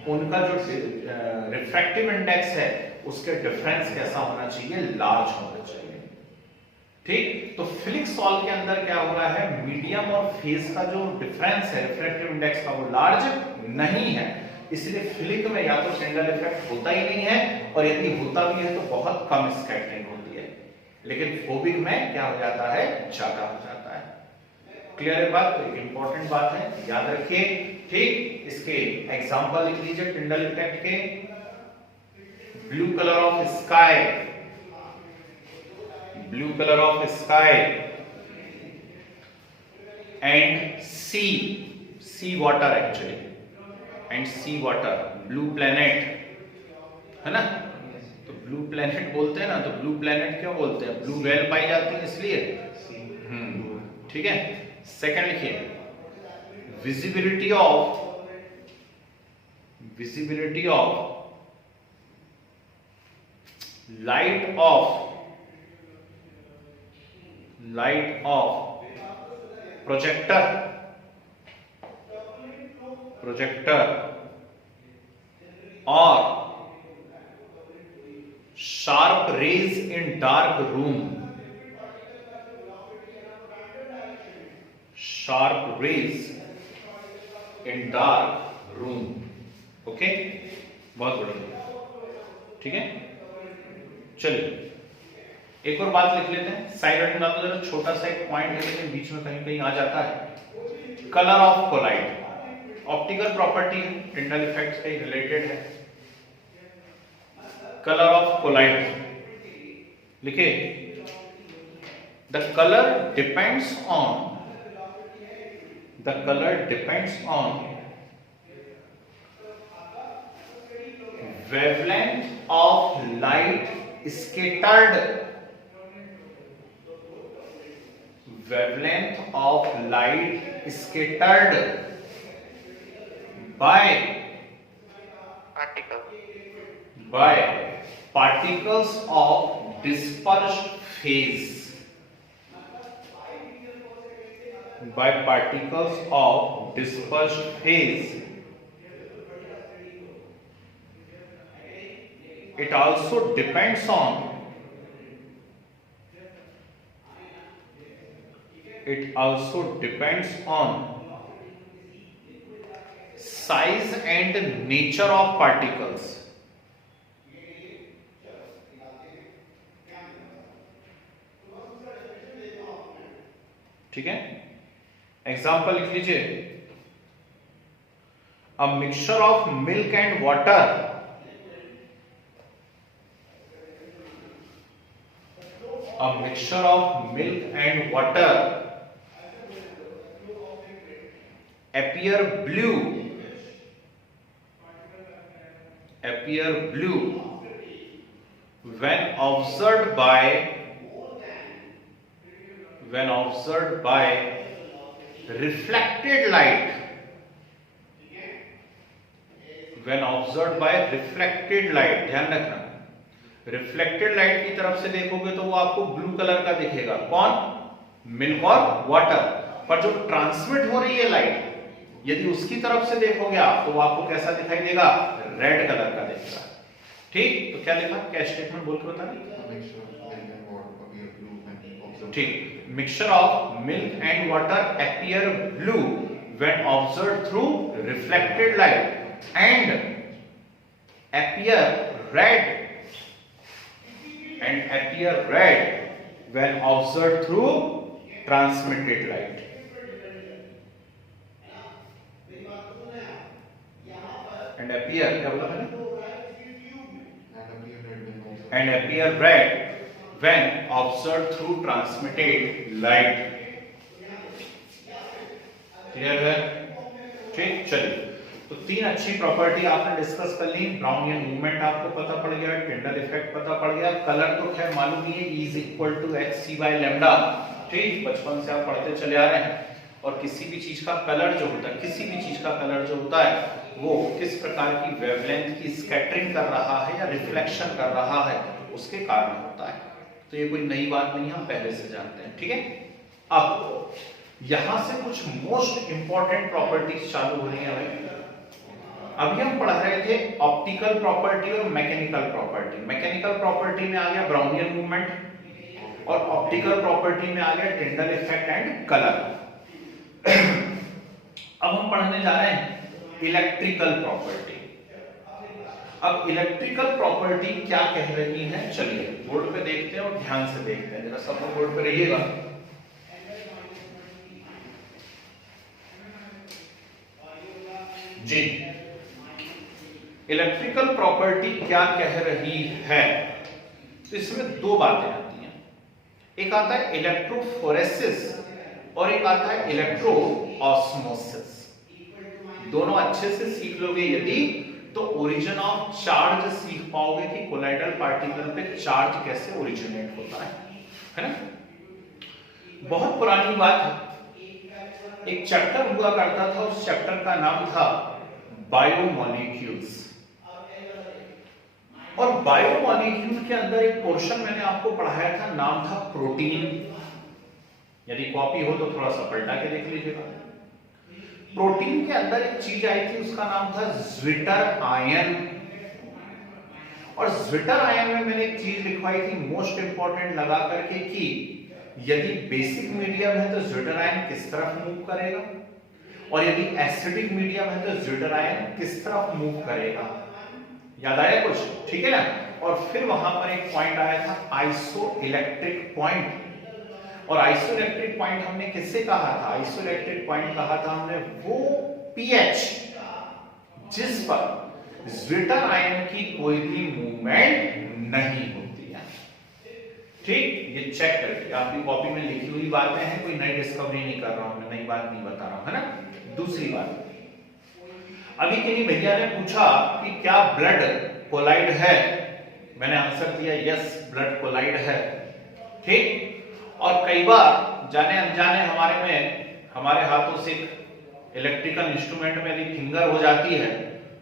उनका जो रिफ्रैक्टिव इंडेक्स है उसके डिफरेंस कैसा होना चाहिए, लार्ज होना चाहिए। ठीक, तो फिलिक सॉल्व के अंदर क्या हो रहा है, मीडियम और फेज का जो डिफरेंस है रिफ्रैक्टिव इंडेक्स का वो लार्ज नहीं है, इसलिए फिलिक में या तो टिंडल इफेक्ट होता ही नहीं है और यदि होता भी है तो बहुत कम स्कैटरिंग होती है, लेकिन फोबिक में क्या हो जाता है, ज्यादा हो जाता है। क्लियर है बात? तो एक इंपॉर्टेंट बात है, याद रखिए। ठीक, इसके एग्जांपल लिख लीजिए टिंडल इफेक्ट के। Blue colour of sky, blue colour of sky and sea water actually, and sea water, blue planet है ना, तो ब्लू प्लेनेट बोलते हैं ना, तो ब्लू प्लेनेट क्यों बोलते हैं, ब्लू वेल पाई जाती है इसलिए। ठीक है, सेकंड लिखिए, visibility of light of projector और sharp rays in dark room, sharp rays in dark room. Okay, बहुत बढ़िया। ठीक है, चलिए एक और बात लिख लेते हैं, साइड में डाल दो, छोटा सा एक पॉइंट है लेकिन बीच में कहीं कहीं आ जाता है। Colour of colloid optical property है, टिंडल इफेक्ट से रिलेटेड है। कलर ऑफ कोलाइड लिखे, the colour depends on wavelength of light scattered, wavelength of light scattered by particles of dispersed phase, by particles of dispersed phase. It also depends on size and nature of particles. ठीक है, example लिख लीजिए, a mixture of milk and water appear blue when observed by reflected light, ध्यान रखना, reflected light की तरफ से देखोगे तो वो आपको ब्लू कलर का दिखेगा, कौन, मिल्क और वाटर, पर जो ट्रांसमिट हो रही है लाइट यदि उसकी तरफ से देखोगे आप तो वो आपको कैसा दिखाई देगा, रेड कलर का दिखेगा। ठीक, तो क्या लिखा, क्या स्टेटमेंट बोल के बता, ठीक, mixture of milk and water appear blue when observed through reflected light and appear red when observed through transmitted light. And appear, क्या बोला मैंने? And appear red when observed through transmitted light. Clear है? ठीक, चलिए तो तीन अच्छी property आपने डिस्कस कर ली। ब्राउनियन मूवमेंट आपको पता पड़ गया, टिंडल इफेक्ट पता पड़ गया, कलर तो खैर मालूम ही है, E is equal to hc/λ, ठीक, बचपन से आप पढ़ते चले आ रहे हैं। और किसी भी चीज का कलर जो होता है, किसी भी चीज का कलर जो होता है वो किस प्रकार की वेवलेंथ की स्कैटरिंग कर रहा है या रिफ्लेक्शन कर रहा है उसके कारण होता है। तो ये कोई नई बात नहीं, हम पहले से जानते हैं, ठीक है। अब यहां से कुछ मोस्ट इंपॉर्टेंट प्रॉपर्टीज चालू हो रही है भाई। अभी हम पढ़ रहे थे ऑप्टिकल प्रॉपर्टी और मैकेनिकल प्रॉपर्टी। मैकेनिकल प्रॉपर्टी में आ गया ब्राउनियन मूवमेंट और ऑप्टिकल प्रॉपर्टी में आ गया टिंडल इफेक्ट एंड कलर। अब हम पढ़ने जा रहे हैं इलेक्ट्रिकल प्रॉपर्टी। अब इलेक्ट्रिकल प्रॉपर्टी क्या कह रही है, चलिए बोर्ड पे देखते हैं और ध्यान से देखते हैं, जरा सब लोग बोर्ड पे रहिएगा। जी, इलेक्ट्रिकल प्रॉपर्टी क्या कह रही है, तो इसमें दो बातें आती हैं। एक आता है इलेक्ट्रोफोरेसिस और एक आता है इलेक्ट्रो ऑस्मोसिस। दोनों अच्छे से सीख लोगे यदि तो ओरिजिन ऑफ चार्ज सीख पाओगे कि कोलाइडल पार्टिकल पे चार्ज कैसे ओरिजिनेट होता है ना। बहुत पुरानी बात है, एक चैप्टर हुआ करता था, उस चैप्टर का नाम था बायोमॉलिक्यूल्स। और बायोमॉलिक्यूल के अंदर एक पोर्शन मैंने आपको पढ़ाया था, नाम था प्रोटीन। यदि कॉपी हो तो थोड़ा सा पलटा के देख लीजिएगा। प्रोटीन के अंदर एक चीज आई थी, उसका नाम था ज्विटर आयन। और ज्विटर आयन में मैंने एक चीज लिखवाई थी मोस्ट इंपॉर्टेंट लगा करके कि यदि बेसिक मीडियम है तो ज्विटर आयन किस तरफ मूव करेगा, और यदि एसिडिक मीडियम है तो ज्विटर आयन किस तरफ मूव करेगा। याद आया कुछ, ठीक है ना। और फिर वहां पर एक पॉइंट आया था आइसोइलेक्ट्रिक पॉइंट। और आइसोइलेक्ट्रिक पॉइंट हमने किससे कहा था, आइसोइलेक्ट्रिक पॉइंट कहा था हमने वो पीएच जिस पर ज्विटर आयन की कोई भी मूवमेंट नहीं होती है, ठीक। ये चेक करके आपकी कॉपी में लिखी हुई बातें हैं, कोई नई डिस्कवरी नहीं कर रहा हूं मैं, नई बात नहीं बता रहा हूं, है ना। दूसरी बात, अभी किन्हीं भैया ने पूछा कि क्या ब्लड कोलाइड है, मैंने आंसर दिया यस, ब्लड कोलाइड है, ठीक। और कई बार जाने अनजाने हमारे हाथों से इलेक्ट्रिकल इंस्ट्रूमेंट में यदि फिंगर हो जाती है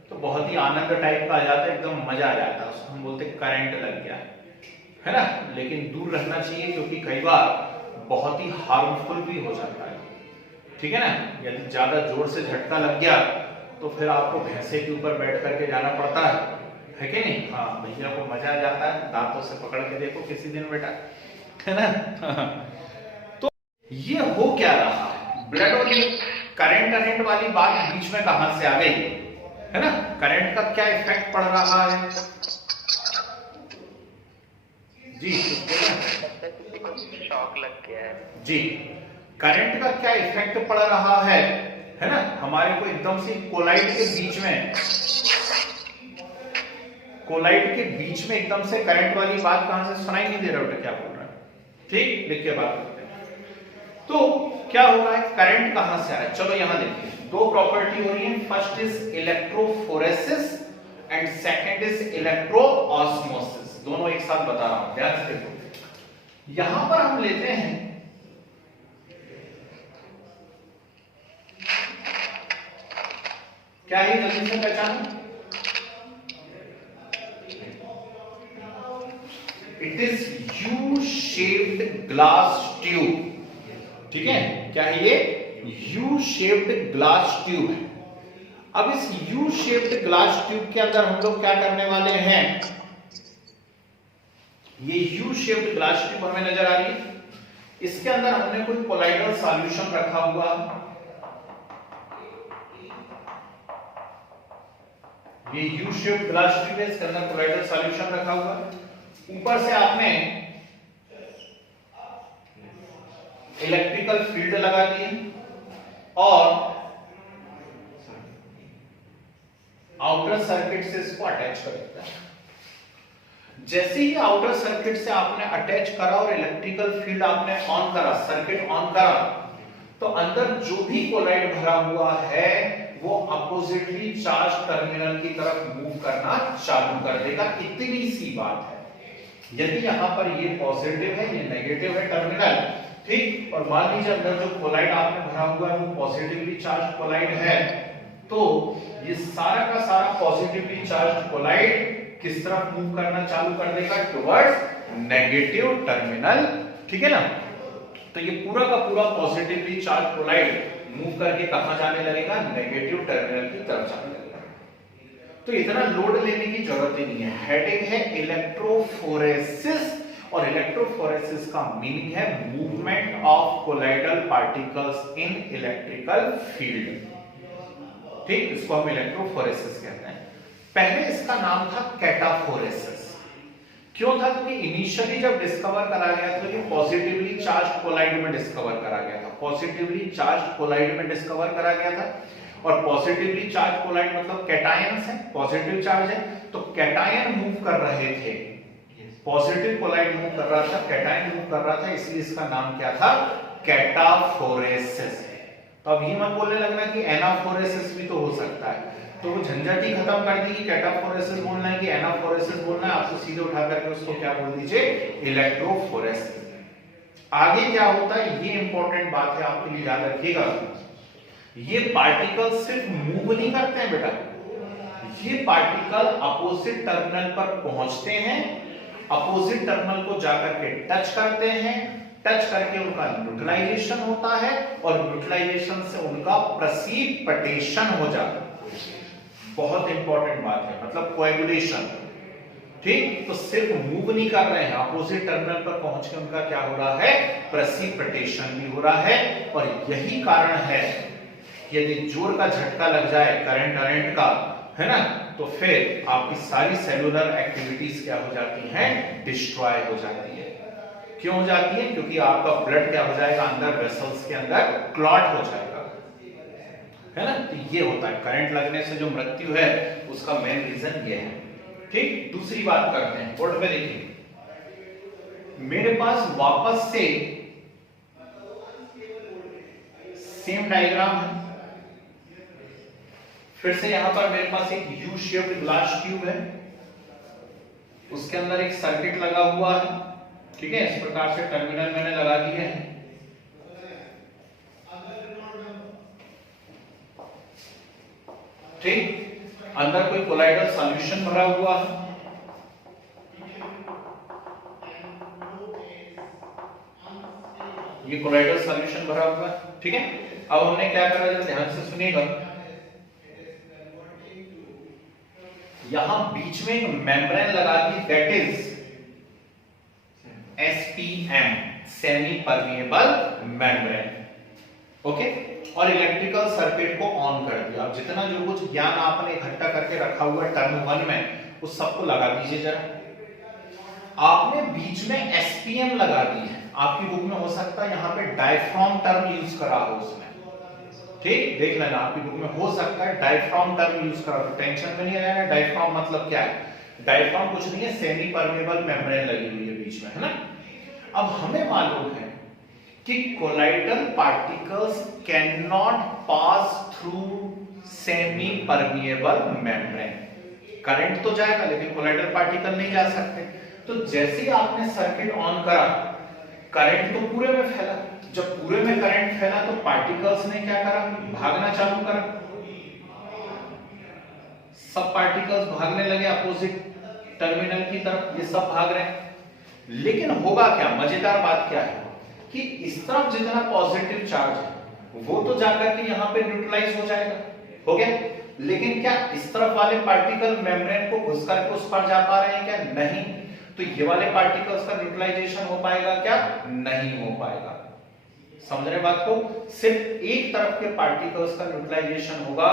तो बहुत ही आनंद टाइप का आ जाता है, एकदम मजा आ जाता है, उसको हम बोलते करंट लग गया, है ना। लेकिन दूर रहना चाहिए क्योंकि कई बार बहुत ही हार्मफुल भी हो जाता है, ठीक है ना। यदि ज्यादा जोर से झटका लग गया तो फिर आपको भैंसे के ऊपर बैठ करके जाना पड़ता है कि नहीं। हाँ, भैया को मजा आ जाता है, दांतों से पकड़ के देखो किसी दिन बेटा, है ना। तो ये हो क्या रहा है, ब्लड और ये करंट वाली बात बीच में कहां से आ गई, है ना। करंट का क्या इफेक्ट पड़ रहा है जी, शॉक लग गया है जी। करंट का क्या इफेक्ट पड़ रहा है ना। हमारे को एकदम से कोलाइड के बीच में एकदम से करंट वाली बात कहां से सुनाई नहीं दे रहा बेटा, क्या बोल रहा है, ठीक। लिख के बात करते हैं। तो क्या हो रहा है, करंट कहां से आ रहा है, चलो यहां देखिए। दो प्रॉपर्टी हो रही है, first is electrophoresis and second is electroosmosis. दोनों एक साथ बता रहा हूं, ध्यान से देखो। यहां पर हम लेते हैं क्या है, जल्दी से पहचानो, it is U shaped glass tube, ठीक है। क्या है ये, यू शेप्ड ग्लास ट्यूब है। अब इस यू शेप्ड ग्लास ट्यूब के अंदर हम लोग क्या करने वाले हैं, ये यू शेप्ड ग्लास ट्यूब हमें नजर आ रही है, इसके अंदर हमने कोई कोलाइडल सॉल्यूशन रखा हुआ है। ये यू शेप्ड ग्लास ट्यूब है, इसके अंदर कोलाइडल सॉल्यूशन रखा हुआ है। ऊपर से आपने इलेक्ट्रिकल फील्ड लगा दी है और आउटर सर्किट से इसको अटैच कर दिया है। जैसे ही आउटर सर्किट से आपने अटैच करा और इलेक्ट्रिकल फील्ड आपने ऑन करा, सर्किट ऑन करा, तो अंदर जो भी कोलाइड भरा हुआ है वो अपोजिटली चार्ज टर्मिनल की तरफ मूव करना चालू कर देगा। इतनी सी बात है। यदि यहां पर ये पॉजिटिव है, ये नेगेटिव है टर्मिनल, ठीक, और मान लीजिए अंदर जो कोलाइड आपने भरा हुआ है वो पॉजिटिवली चार्ज कोलाइड है, तो ये सारा का सारा पॉजिटिवली चार्ज कोलाइड किस तरफ मूव करना चालू कर देगा? टुवर्ड्स नेगेटिव टर्मिनल, ठीक है ना। तो ये पूरा का पूरा पॉजिटिवली चार्ज कोलाइड मूव करके कहां जाने लगेगा? नेगेटिव टर्मिनल की तरफ जाने लगेगा। तो इतना लोड लेने की जरूरत ही नहीं है। हेडिंग है इलेक्ट्रोफोरेसिस, और इलेक्ट्रोफोरेसिस का मीनिंग है movement of colloidal particles in electrical field, ठीक, इसको हम इलेक्ट्रोफोरेसिस कहते हैं। पहले इसका नाम था कैटाफोरेसिस। क्यों था? क्योंकि इनिशियली जब डिस्कवर करा गया तो ये पॉजिटिवली चार्ज कोलाइड में डिस्कवर करा गया था, पॉजिटिवली चार्ज कोलाइड में डिस्कवर करा गया था। और पॉजिटिवली चार्ज कोलाइड मतलब कैटायंस है, पॉजिटिव चार्ज है, तो कैटायन मूव कर रहे थे, पॉजिटिव कोलाइड मूव कर रहा था, कैटायन मूव कर रहा था, इसलिए इसका नाम क्या था? कैटाफोरेसिस। तो अब ये मत बोलने लगना कि एनाफोरेसिस भी तो हो सकता है, तो वो झंझट ही खत्म कर दी कि कैटाफोरेसिस बोलना है कि एनाफोरेसिस बोलना है, आपको सीधे उठा करके उसको क्या बोल दीजिए? इलेक्ट्रोफोरेसिस। आगे क्या होता है ये इंपॉर्टेंट बात है, आपके लिए याद रखिएगा। ये पार्टिकल सिर्फ मूव नहीं करते हैं बेटा, ये पार्टिकल अपोजिट टर्मिनल पर पहुंचते हैं, अपोजिट टर्मिनल को जाकर के टच करते हैं, टच करके उनका न्यूट्रलाइजेशन होता है, और न्यूट्रलाइजेशन से उनका प्रेसिपिटेशन हो जाता है। बहुत इंपॉर्टेंट बात है, मतलब कोएगुलेशन, ठीक। तो सिर्फ मूव नहीं कर रहे हैं, अपोजिट टर्मिनल पर पहुंच के उनका क्या हो रहा है? प्रेसिपिटेशन भी हो रहा है। और यही कारण है यदि जोर का झटका लग जाए करंट का, है ना, तो फिर आपकी सारी सेलुलर एक्टिविटीज क्या हो जाती हैं? डिस्ट्रॉय हो जाती है। क्यों हो जाती है? क्योंकि आपका ब्लड क्या हो जाएगा? अंदर वेसल्स के अंदर क्लॉट हो जाएगा, है ना। तो ये होता है करंट लगने से जो मृत्यु है उसका मेन रीजन ये है, ठीक। दूसरी बात करते हैं, बोर्ड पे देखिए, मेरे पास वापस से सेम डायग्राम है, फिर से यहां पर मेरे पास एक यू शेप्ड ग्लास ट्यूब है, उसके अंदर एक सर्किट लगा हुआ है, ठीक है। इस प्रकार से टर्मिनल मैंने लगा दिए हैं, ठीक। अंदर कोई कोलाइडल सॉल्यूशन भरा हुआ है, ये कोलाइडल सॉल्यूशन भरा हुआ है, ठीक है। अब हमने क्या करा, जरा ध्यान से सुनिएगा, यहां बीच में एक मेम्ब्रेन लगा दी, that is SPM, semi permeable membrane, okay. और इलेक्ट्रिकल सर्किट को ऑन कर दिया। अब जितना जो कुछ ज्ञान आपने इकट्ठा करके रखा हुआ है टर्म 1 में, उस सबको लगा दीजिए जरा। आपने बीच में SPM लगा दी है, आपकी बुक में हो सकता है यहां पे डायफ्राम टर्म यूज करा हो उसमें, ठीक, देख लेना आपकी बुक में हो सकता है डायफ्राम टर्म यूज करा हो, टेंशन में नहीं रहना। डायफ्राम मतलब क्या है? डायफ्राम कुछ नहीं है, सेमी परमेबल मेम्ब्रेन लगी हुई है बीच में, है ना। अब हमें मालूम है कि colloidal particles can not pass through semi permeable membrane. Current तो जाएगा लेकिन कोलाइडल पार्टिकल नहीं जा सकते। तो जैसे ही आपने सर्किट ऑन करा, करंट तो पूरे में फैला, जब पूरे में करंट फैला तो पार्टिकल्स ने क्या करा? भागना चालू करा, सब पार्टिकल्स भागने लगे अपोजिट टर्मिनल की तरफ, ये सब भाग रहे हैं। लेकिन होगा क्या? मजेदार बात क्या है कि इस तरफ जितना पॉजिटिव चार्ज है वो तो जाकर के यहां पे न्यूट्रलाइज हो जाएगा, हो गया। लेकिन क्या इस तरफ वाले पार्टिकल मेम्ब्रेन को घुस करके उस पर जा पा रहे हैं क्या? नहीं। तो ये वाले पार्टिकल्स का न्यूट्रलाइजेशन हो पाएगा क्या? नहीं हो पाएगा। समझ रहे बात को? सिर्फ एक तरफ के पार्टिकल्स का न्यूट्रलाइजेशन होगा,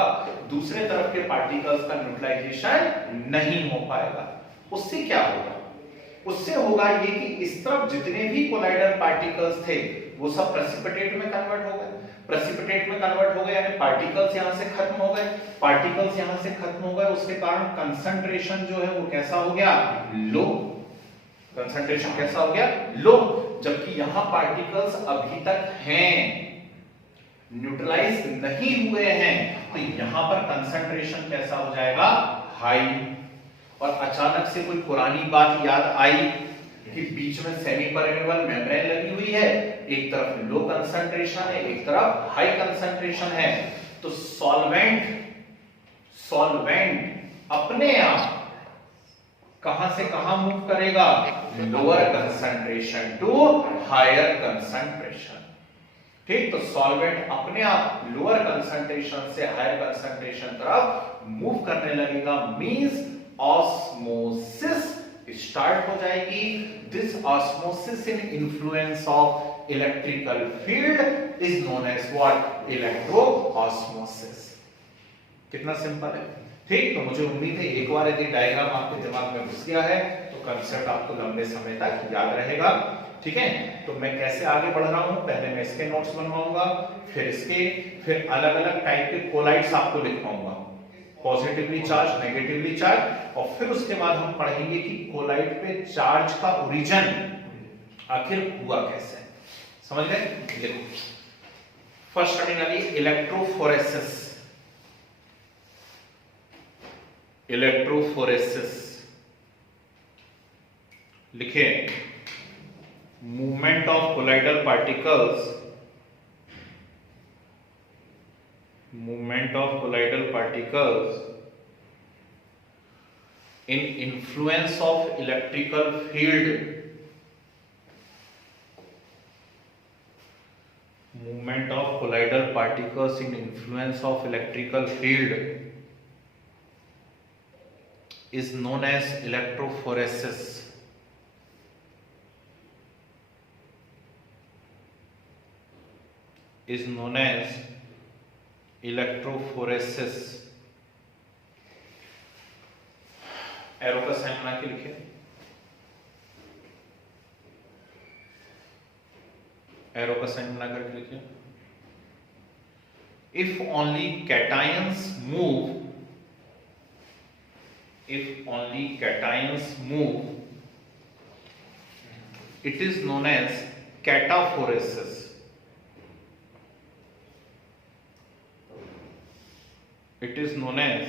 दूसरे तरफ के पार्टिकल्स का न्यूट्रलाइजेशन नहीं हो पाएगा। उससे क्या होगा? उससे होगा ये कि इस तरफ जितने भी कोलाइडल पार्टिकल्स थे वो सब प्रेसिपिटेट में कन्वर्ट हो गए। प्रेसिपिटेट में कन्वर्ट हो गए यानी पार्टिकल्स यहां से खत्म हो गए, पार्टिकल्स यहां से खत्म हो गए, उसके कारण कंसंट्रेशन जो है वो कैसा हो गया? लो। कंसंट्रेशन कैसा हो गया? लो। जबकि यहां पार्टिकल्स अभी तक हैं, न्यूट्रलाइज नहीं हुए हैं, तो यहां पर कंसंट्रेशन कैसा हो जाएगा, हाई। और अचानक से कोई पुरानी बात याद आई कि बीच में सेमी परमेबल मेम्ब्रेन लगी हुई है, एक तरफ लो कंसंट्रेशन है, एक तरफ हाई कंसंट्रेशन है, तो सॉल्वेंट अपने आप कहां से कहां मूव करेगा, lower concentration to higher concentration. ठीक, तो सॉल्वेंट अपने आप लोअर कंसंट्रेशन से हायर कंसंट्रेशन तरफ मूव करने लगेगा, मींस ऑस्मोसिस स्टार्ट हो जाएगी। This osmosis in influence of electrical field is known as what, electro osmosis. कितना सिंपल है। ठीक, तो मुझे उम्मीद है एक बार यदि डायग्राम आपके दिमाग में घुस गया है तो कंसेप्ट आपको लंबे समय तक याद रहेगा। ठीक है, तो मैं कैसे आगे बढ़ रहा हूं, पहले मैं इसके नोट्स बनवाऊंगा, फिर इसके, फिर अलग अलग टाइप के कोलाइड्स आपको लिखवाऊंगा, पॉजिटिवली चार्ज, नेगेटिवली चार्ज, और फिर उसके बाद हम पढ़ेंगे कि कोलाइड पे चार्ज का ओरिजिन आखिर हुआ कैसे। समझ गए? देखो, फर्स्ट स्टार्टिंग वाली इलेक्ट्रोफोरेसिस। इलेक्ट्रोफोरेसिस लिखे, movement of colloidal particles, movement of colloidal particles in influence of electrical field, movement of colloidal particles in influence of electrical field is known as electrophoresis. Is known as electrophoresis. Arrow का sign बना के लिखिए, arrow का sign बना करके लिखिए। If only cations move, if only cations move, it is known as cataphoresis. It is known as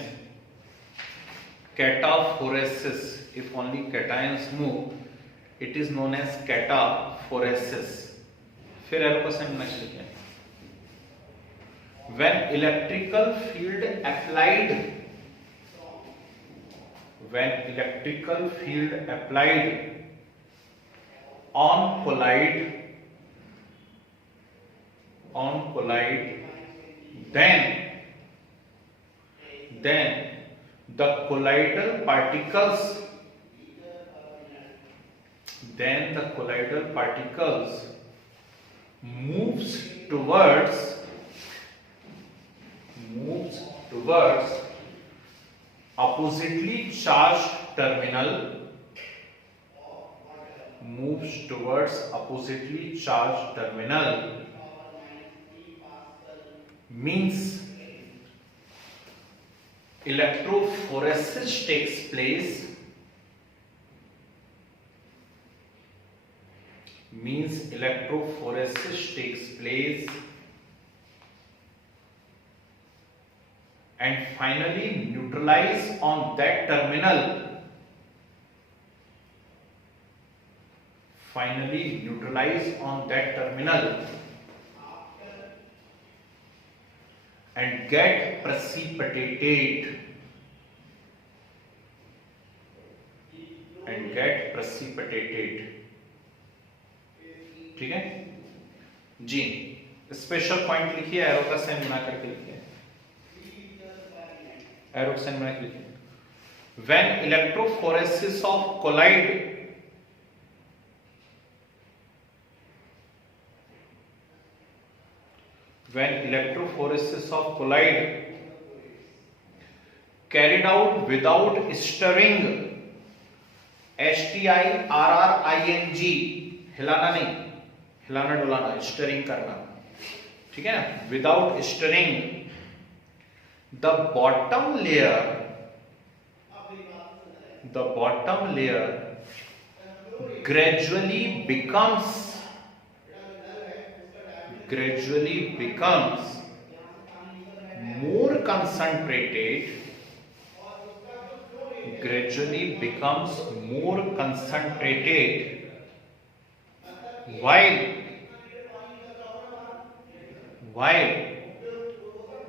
cataphoresis. If only cations move, it is known as cataphoresis. फिर arrow का sign बना के लिखें। When electrical field applied, when electrical field applied on collide, then the colloidal particles, moves towards oppositely charged terminal, moves towards oppositely charged terminal, means electrophoresis takes place, means electrophoresis takes place, and finally neutralize on that terminal, and get precipitated, ठीक है जी। Special point लिखिए, arrow का sign बना करके लिखिए, arrow का sign बना के लिखिए। When electrophoresis of colloid, when electrophoresis of collide carried out without stirring, STIRRING, हिलाना नहीं, हिलाना डुलाना, स्टिरिंग करना, ठीक है ना, without stirring, the bottom layer gradually becomes more concentrated, gradually becomes more concentrated, while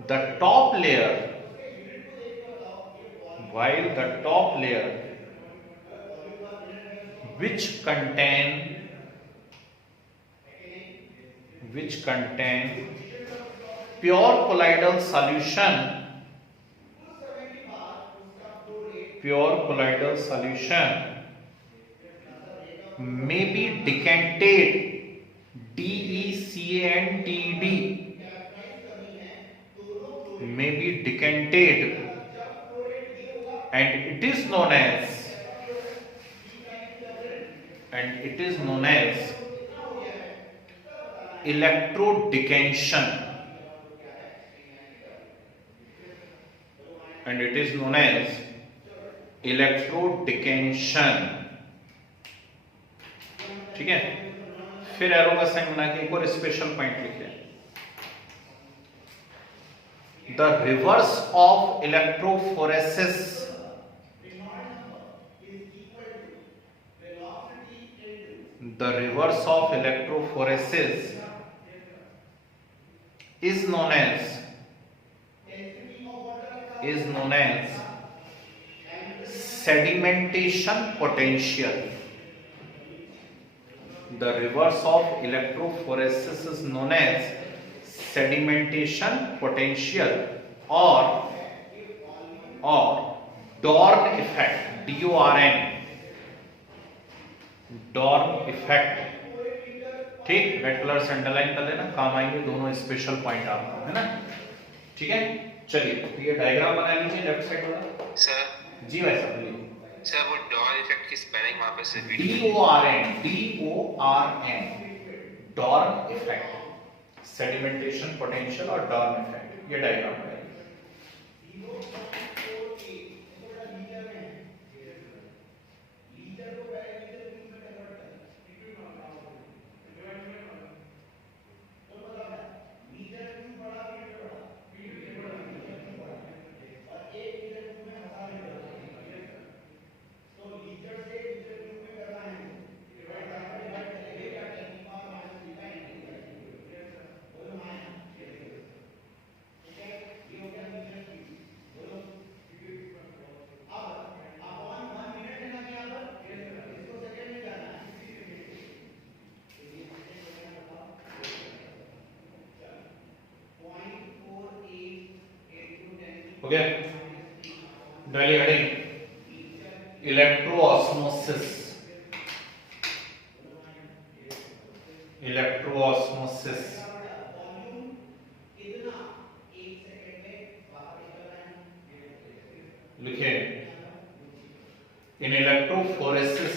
the top layer which contain pure colloidal solution may be decanted, DECANTED, may be decanted, and it is known as electrodecantion, ठीक है। फिर arrow का sign बना के एक और special point लिखे, the reverse of electrophoresis is known as sedimentation potential. The reverse of electrophoresis is known as sedimentation potential or Dorn effect, DORN, Dorn effect, ठीक। रेड कलर से अंडरलाइन कर लेना, काम आएंगे दोनों स्पेशल पॉइंट आपको, है ना, ठीक है। चलिए ये डायग्राम बना लीजिए लेफ्ट साइड वाला। सर जी भाई साहब बोलिए। सर वो डॉन इफेक्ट की स्पेलिंग वहां पे से DORN, डॉर्न इफेक्ट, सेडिमेंटेशन पोटेंशियल और डॉर्न इफेक्ट, ये डायग्राम बनाइए। ओके, पहली हेडिंग इलेक्ट्रोऑस्मोसिस। लिखिए, इन electrophoresis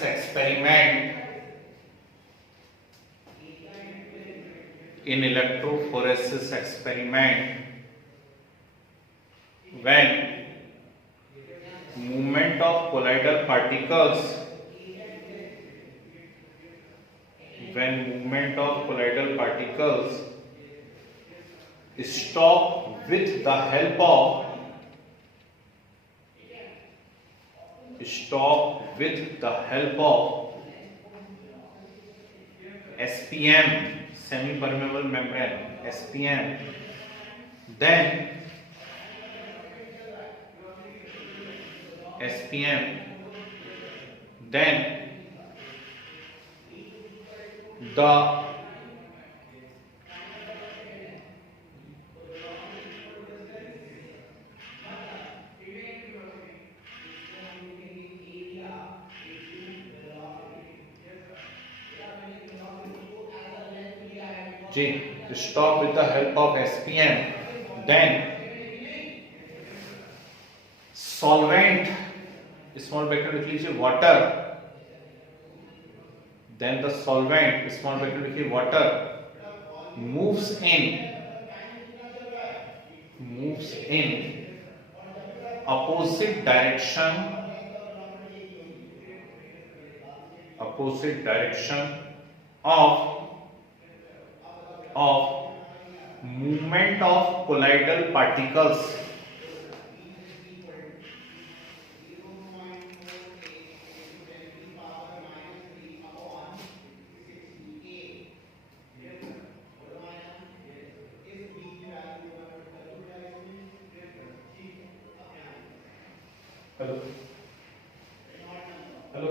experiment when movement of colloidal particles stop with the help of SPM, semi permeable membrane, SPM, then the stop with the help of SPM, then solvent, small bracket लिख लीजिए water, then the solvent, small bracket लिखिए water, moves in opposite direction of movement of colloidal particles hello hello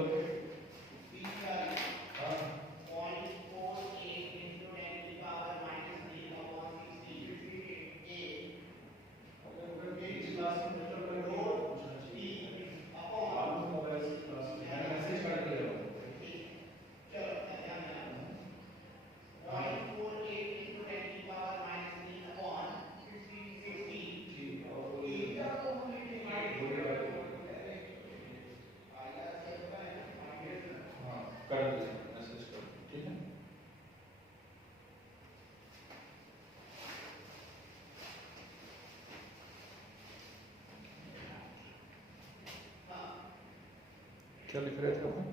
क्या लिख रहे थे अपन?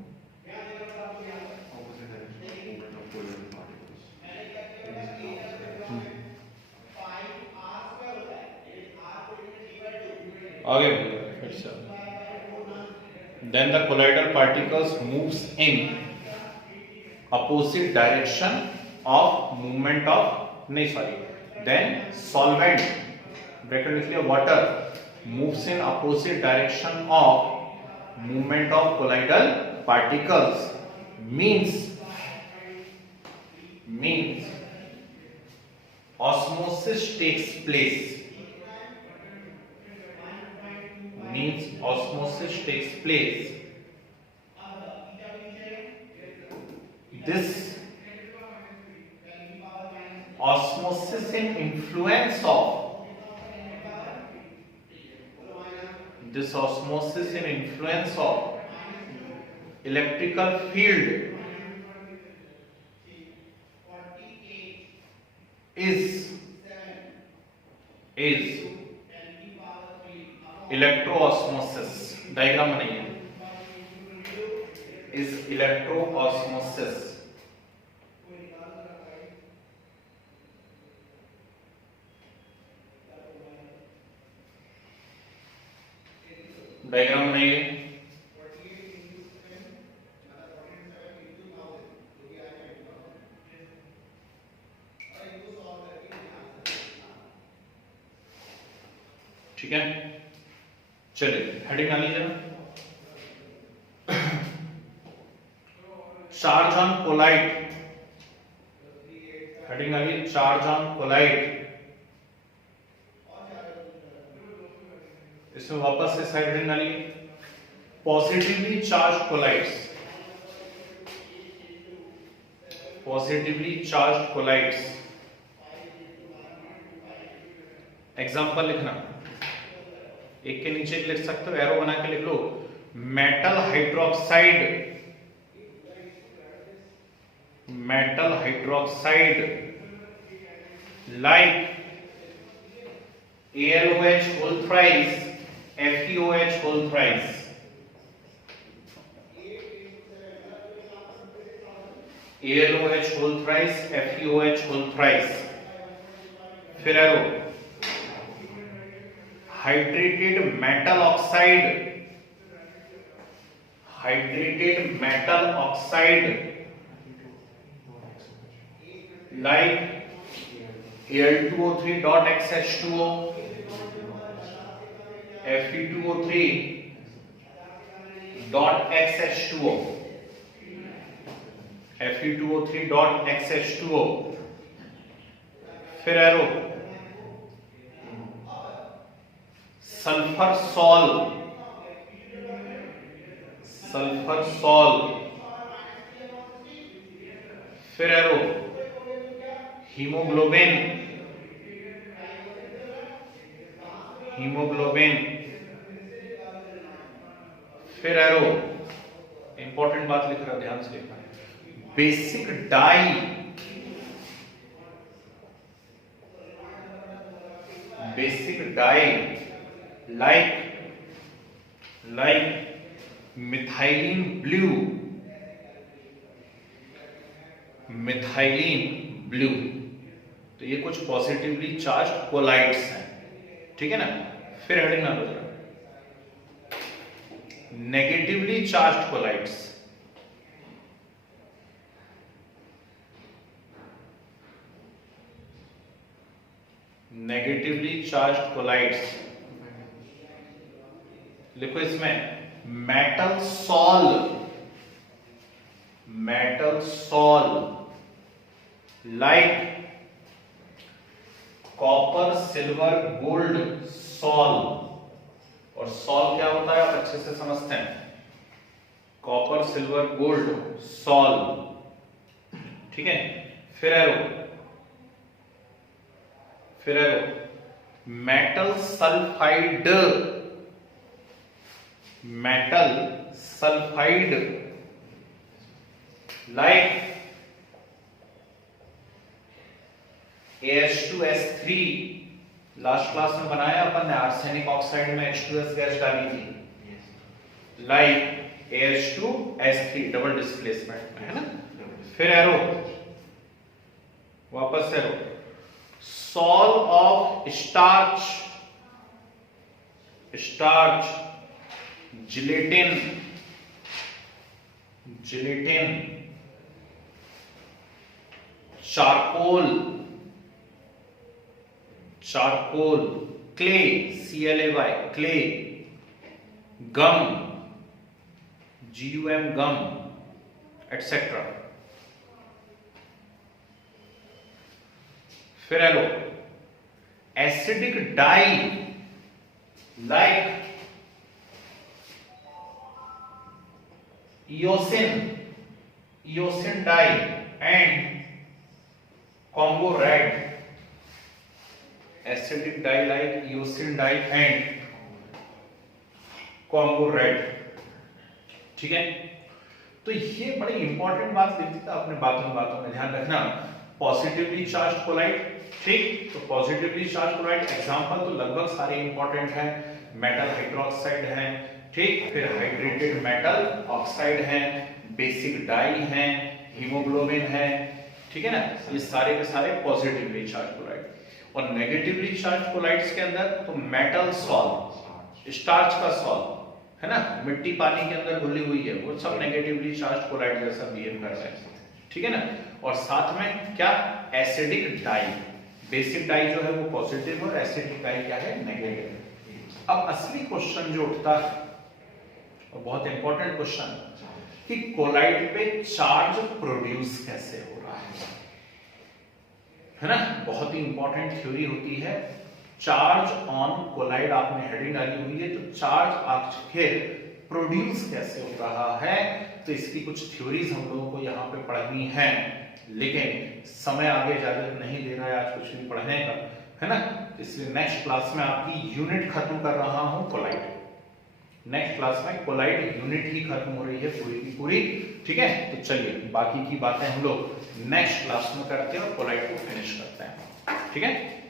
आगे फिर से then the colloidal particles moves in opposite direction of movement of then solvent bracket लिख लिया water moves in opposite direction of movement of colloidal particles means osmosis takes place this osmosis in influence of electrical field is electroosmosis. Diagram बनाइए. is electroosmosis. Diagram बनाइए. ठीक है, चलिए heading डालिए जरा. Charge on colloid. Heading डालिए charge on colloid. इसमें वापस से साइड हेडिंग डालिए पॉजिटिवली चार्ज कोलाइड्स. एग्जांपल लिखना. एक के नीचे लिख सकते हो, एरो बना के लिख लो. Metal hydroxide like AlOH whole thrice FeOH whole thrice. AlOH whole thrice FeOH whole thrice. फिर arrow hydrated metal oxide like Al2O3.XH2O Fe2O3.XH2O फिर एरो सल्फर सॉल फिर एरो हीमोग्लोबिन फिर एरो इंपॉर्टेंट बात लिख रहा, ध्यान से लिखना. Basic dye like methylene blue तो ये कुछ पॉजिटिवली चार्ज कोलाइड्स हैं, ठीक है ना। फिर हेडिंग ना लो जरा, negatively charge colloids. Negatively charge colloids लिखो इसमें metal sol, metal sol like copper silver gold sol. और सॉल क्या होता है आप अच्छे से समझते हैं, कॉपर सिल्वर गोल्ड सॉल, ठीक है। फिर एरो, फिर arrow metal sulphide, metal sulphide like AH2S3। Last class में बनाया अपन ने, आर्सेनिक ऑक्साइड में H2S गैस डाली थी, लाइक AH2S3 डबल डिस्प्लेसमेंट है ना। फिर एरो, वापस arrow sol of starch, starch gelatin, gelatin charcoal, charcoal clay CLAY clay, gum GUM gum etcetera. फिर एलो acidic dye like eosin, eosin dye and Congo red, acidic dye like eosin dye and Congo red, ठीक है। तो ये बड़ी important बात लिखी था अपने बातों में ध्यान रखना, पॉजिटिवली चार्ज कोलाइड, ठीक। तो पॉजिटिवली चार्ज कोलाइड एग्जांपल तो लगभग सारे इंपॉर्टेंट हैं, मेटल हाइड्रोक्साइड है, ठीक। फिर हाइड्रेटेड मेटल ऑक्साइड है, बेसिक डाई है, हीमोग्लोबिन है, ठीक है ना। ये सारे के सारे पॉजिटिवली चार्ज कोलाइड। और नेगेटिवली चार्ज कोलाइड्स के अंदर तो मेटल सॉल, स्टार्च का सॉल है ना, मिट्टी पानी के अंदर घुली हुई है, वो सब नेगेटिवली चार्ज कोलाइड जैसा बिहेव कर रहे हैं, ठीक है ना। और साथ में क्या एसिडिक डाई, बेसिक डाई जो है वो पॉजिटिव और एसिडिक डाई क्या है नेगेटिव। अब असली क्वेश्चन जो उठता है और बहुत इंपॉर्टेंट क्वेश्चन कि कोलाइड पे चार्ज प्रोड्यूस कैसे हो रहा है ना। बहुत ही इंपॉर्टेंट थ्योरी होती है चार्ज ऑन कोलाइड, आपने हेडिंग डाली हुई है, तो चार्ज आखिर प्रोड्यूस कैसे हो रहा है। तो इसकी कुछ थ्योरीज हम लोगों को यहाँ पे पढ़नी है, लेकिन समय आगे इजाजत नहीं दे रहा है आज कुछ भी पढ़ने का, है ना। इसलिए नेक्स्ट क्लास में आपकी यूनिट खत्म कर रहा हूं कोलाइड, नेक्स्ट क्लास में कोलाइड यूनिट ही खत्म हो रही है पूरी की पूरी, ठीक है। तो चलिए बाकी की बातें हम लोग नेक्स्ट क्लास में करते हैं और कोलाइड को फिनिश करते हैं, ठीक है।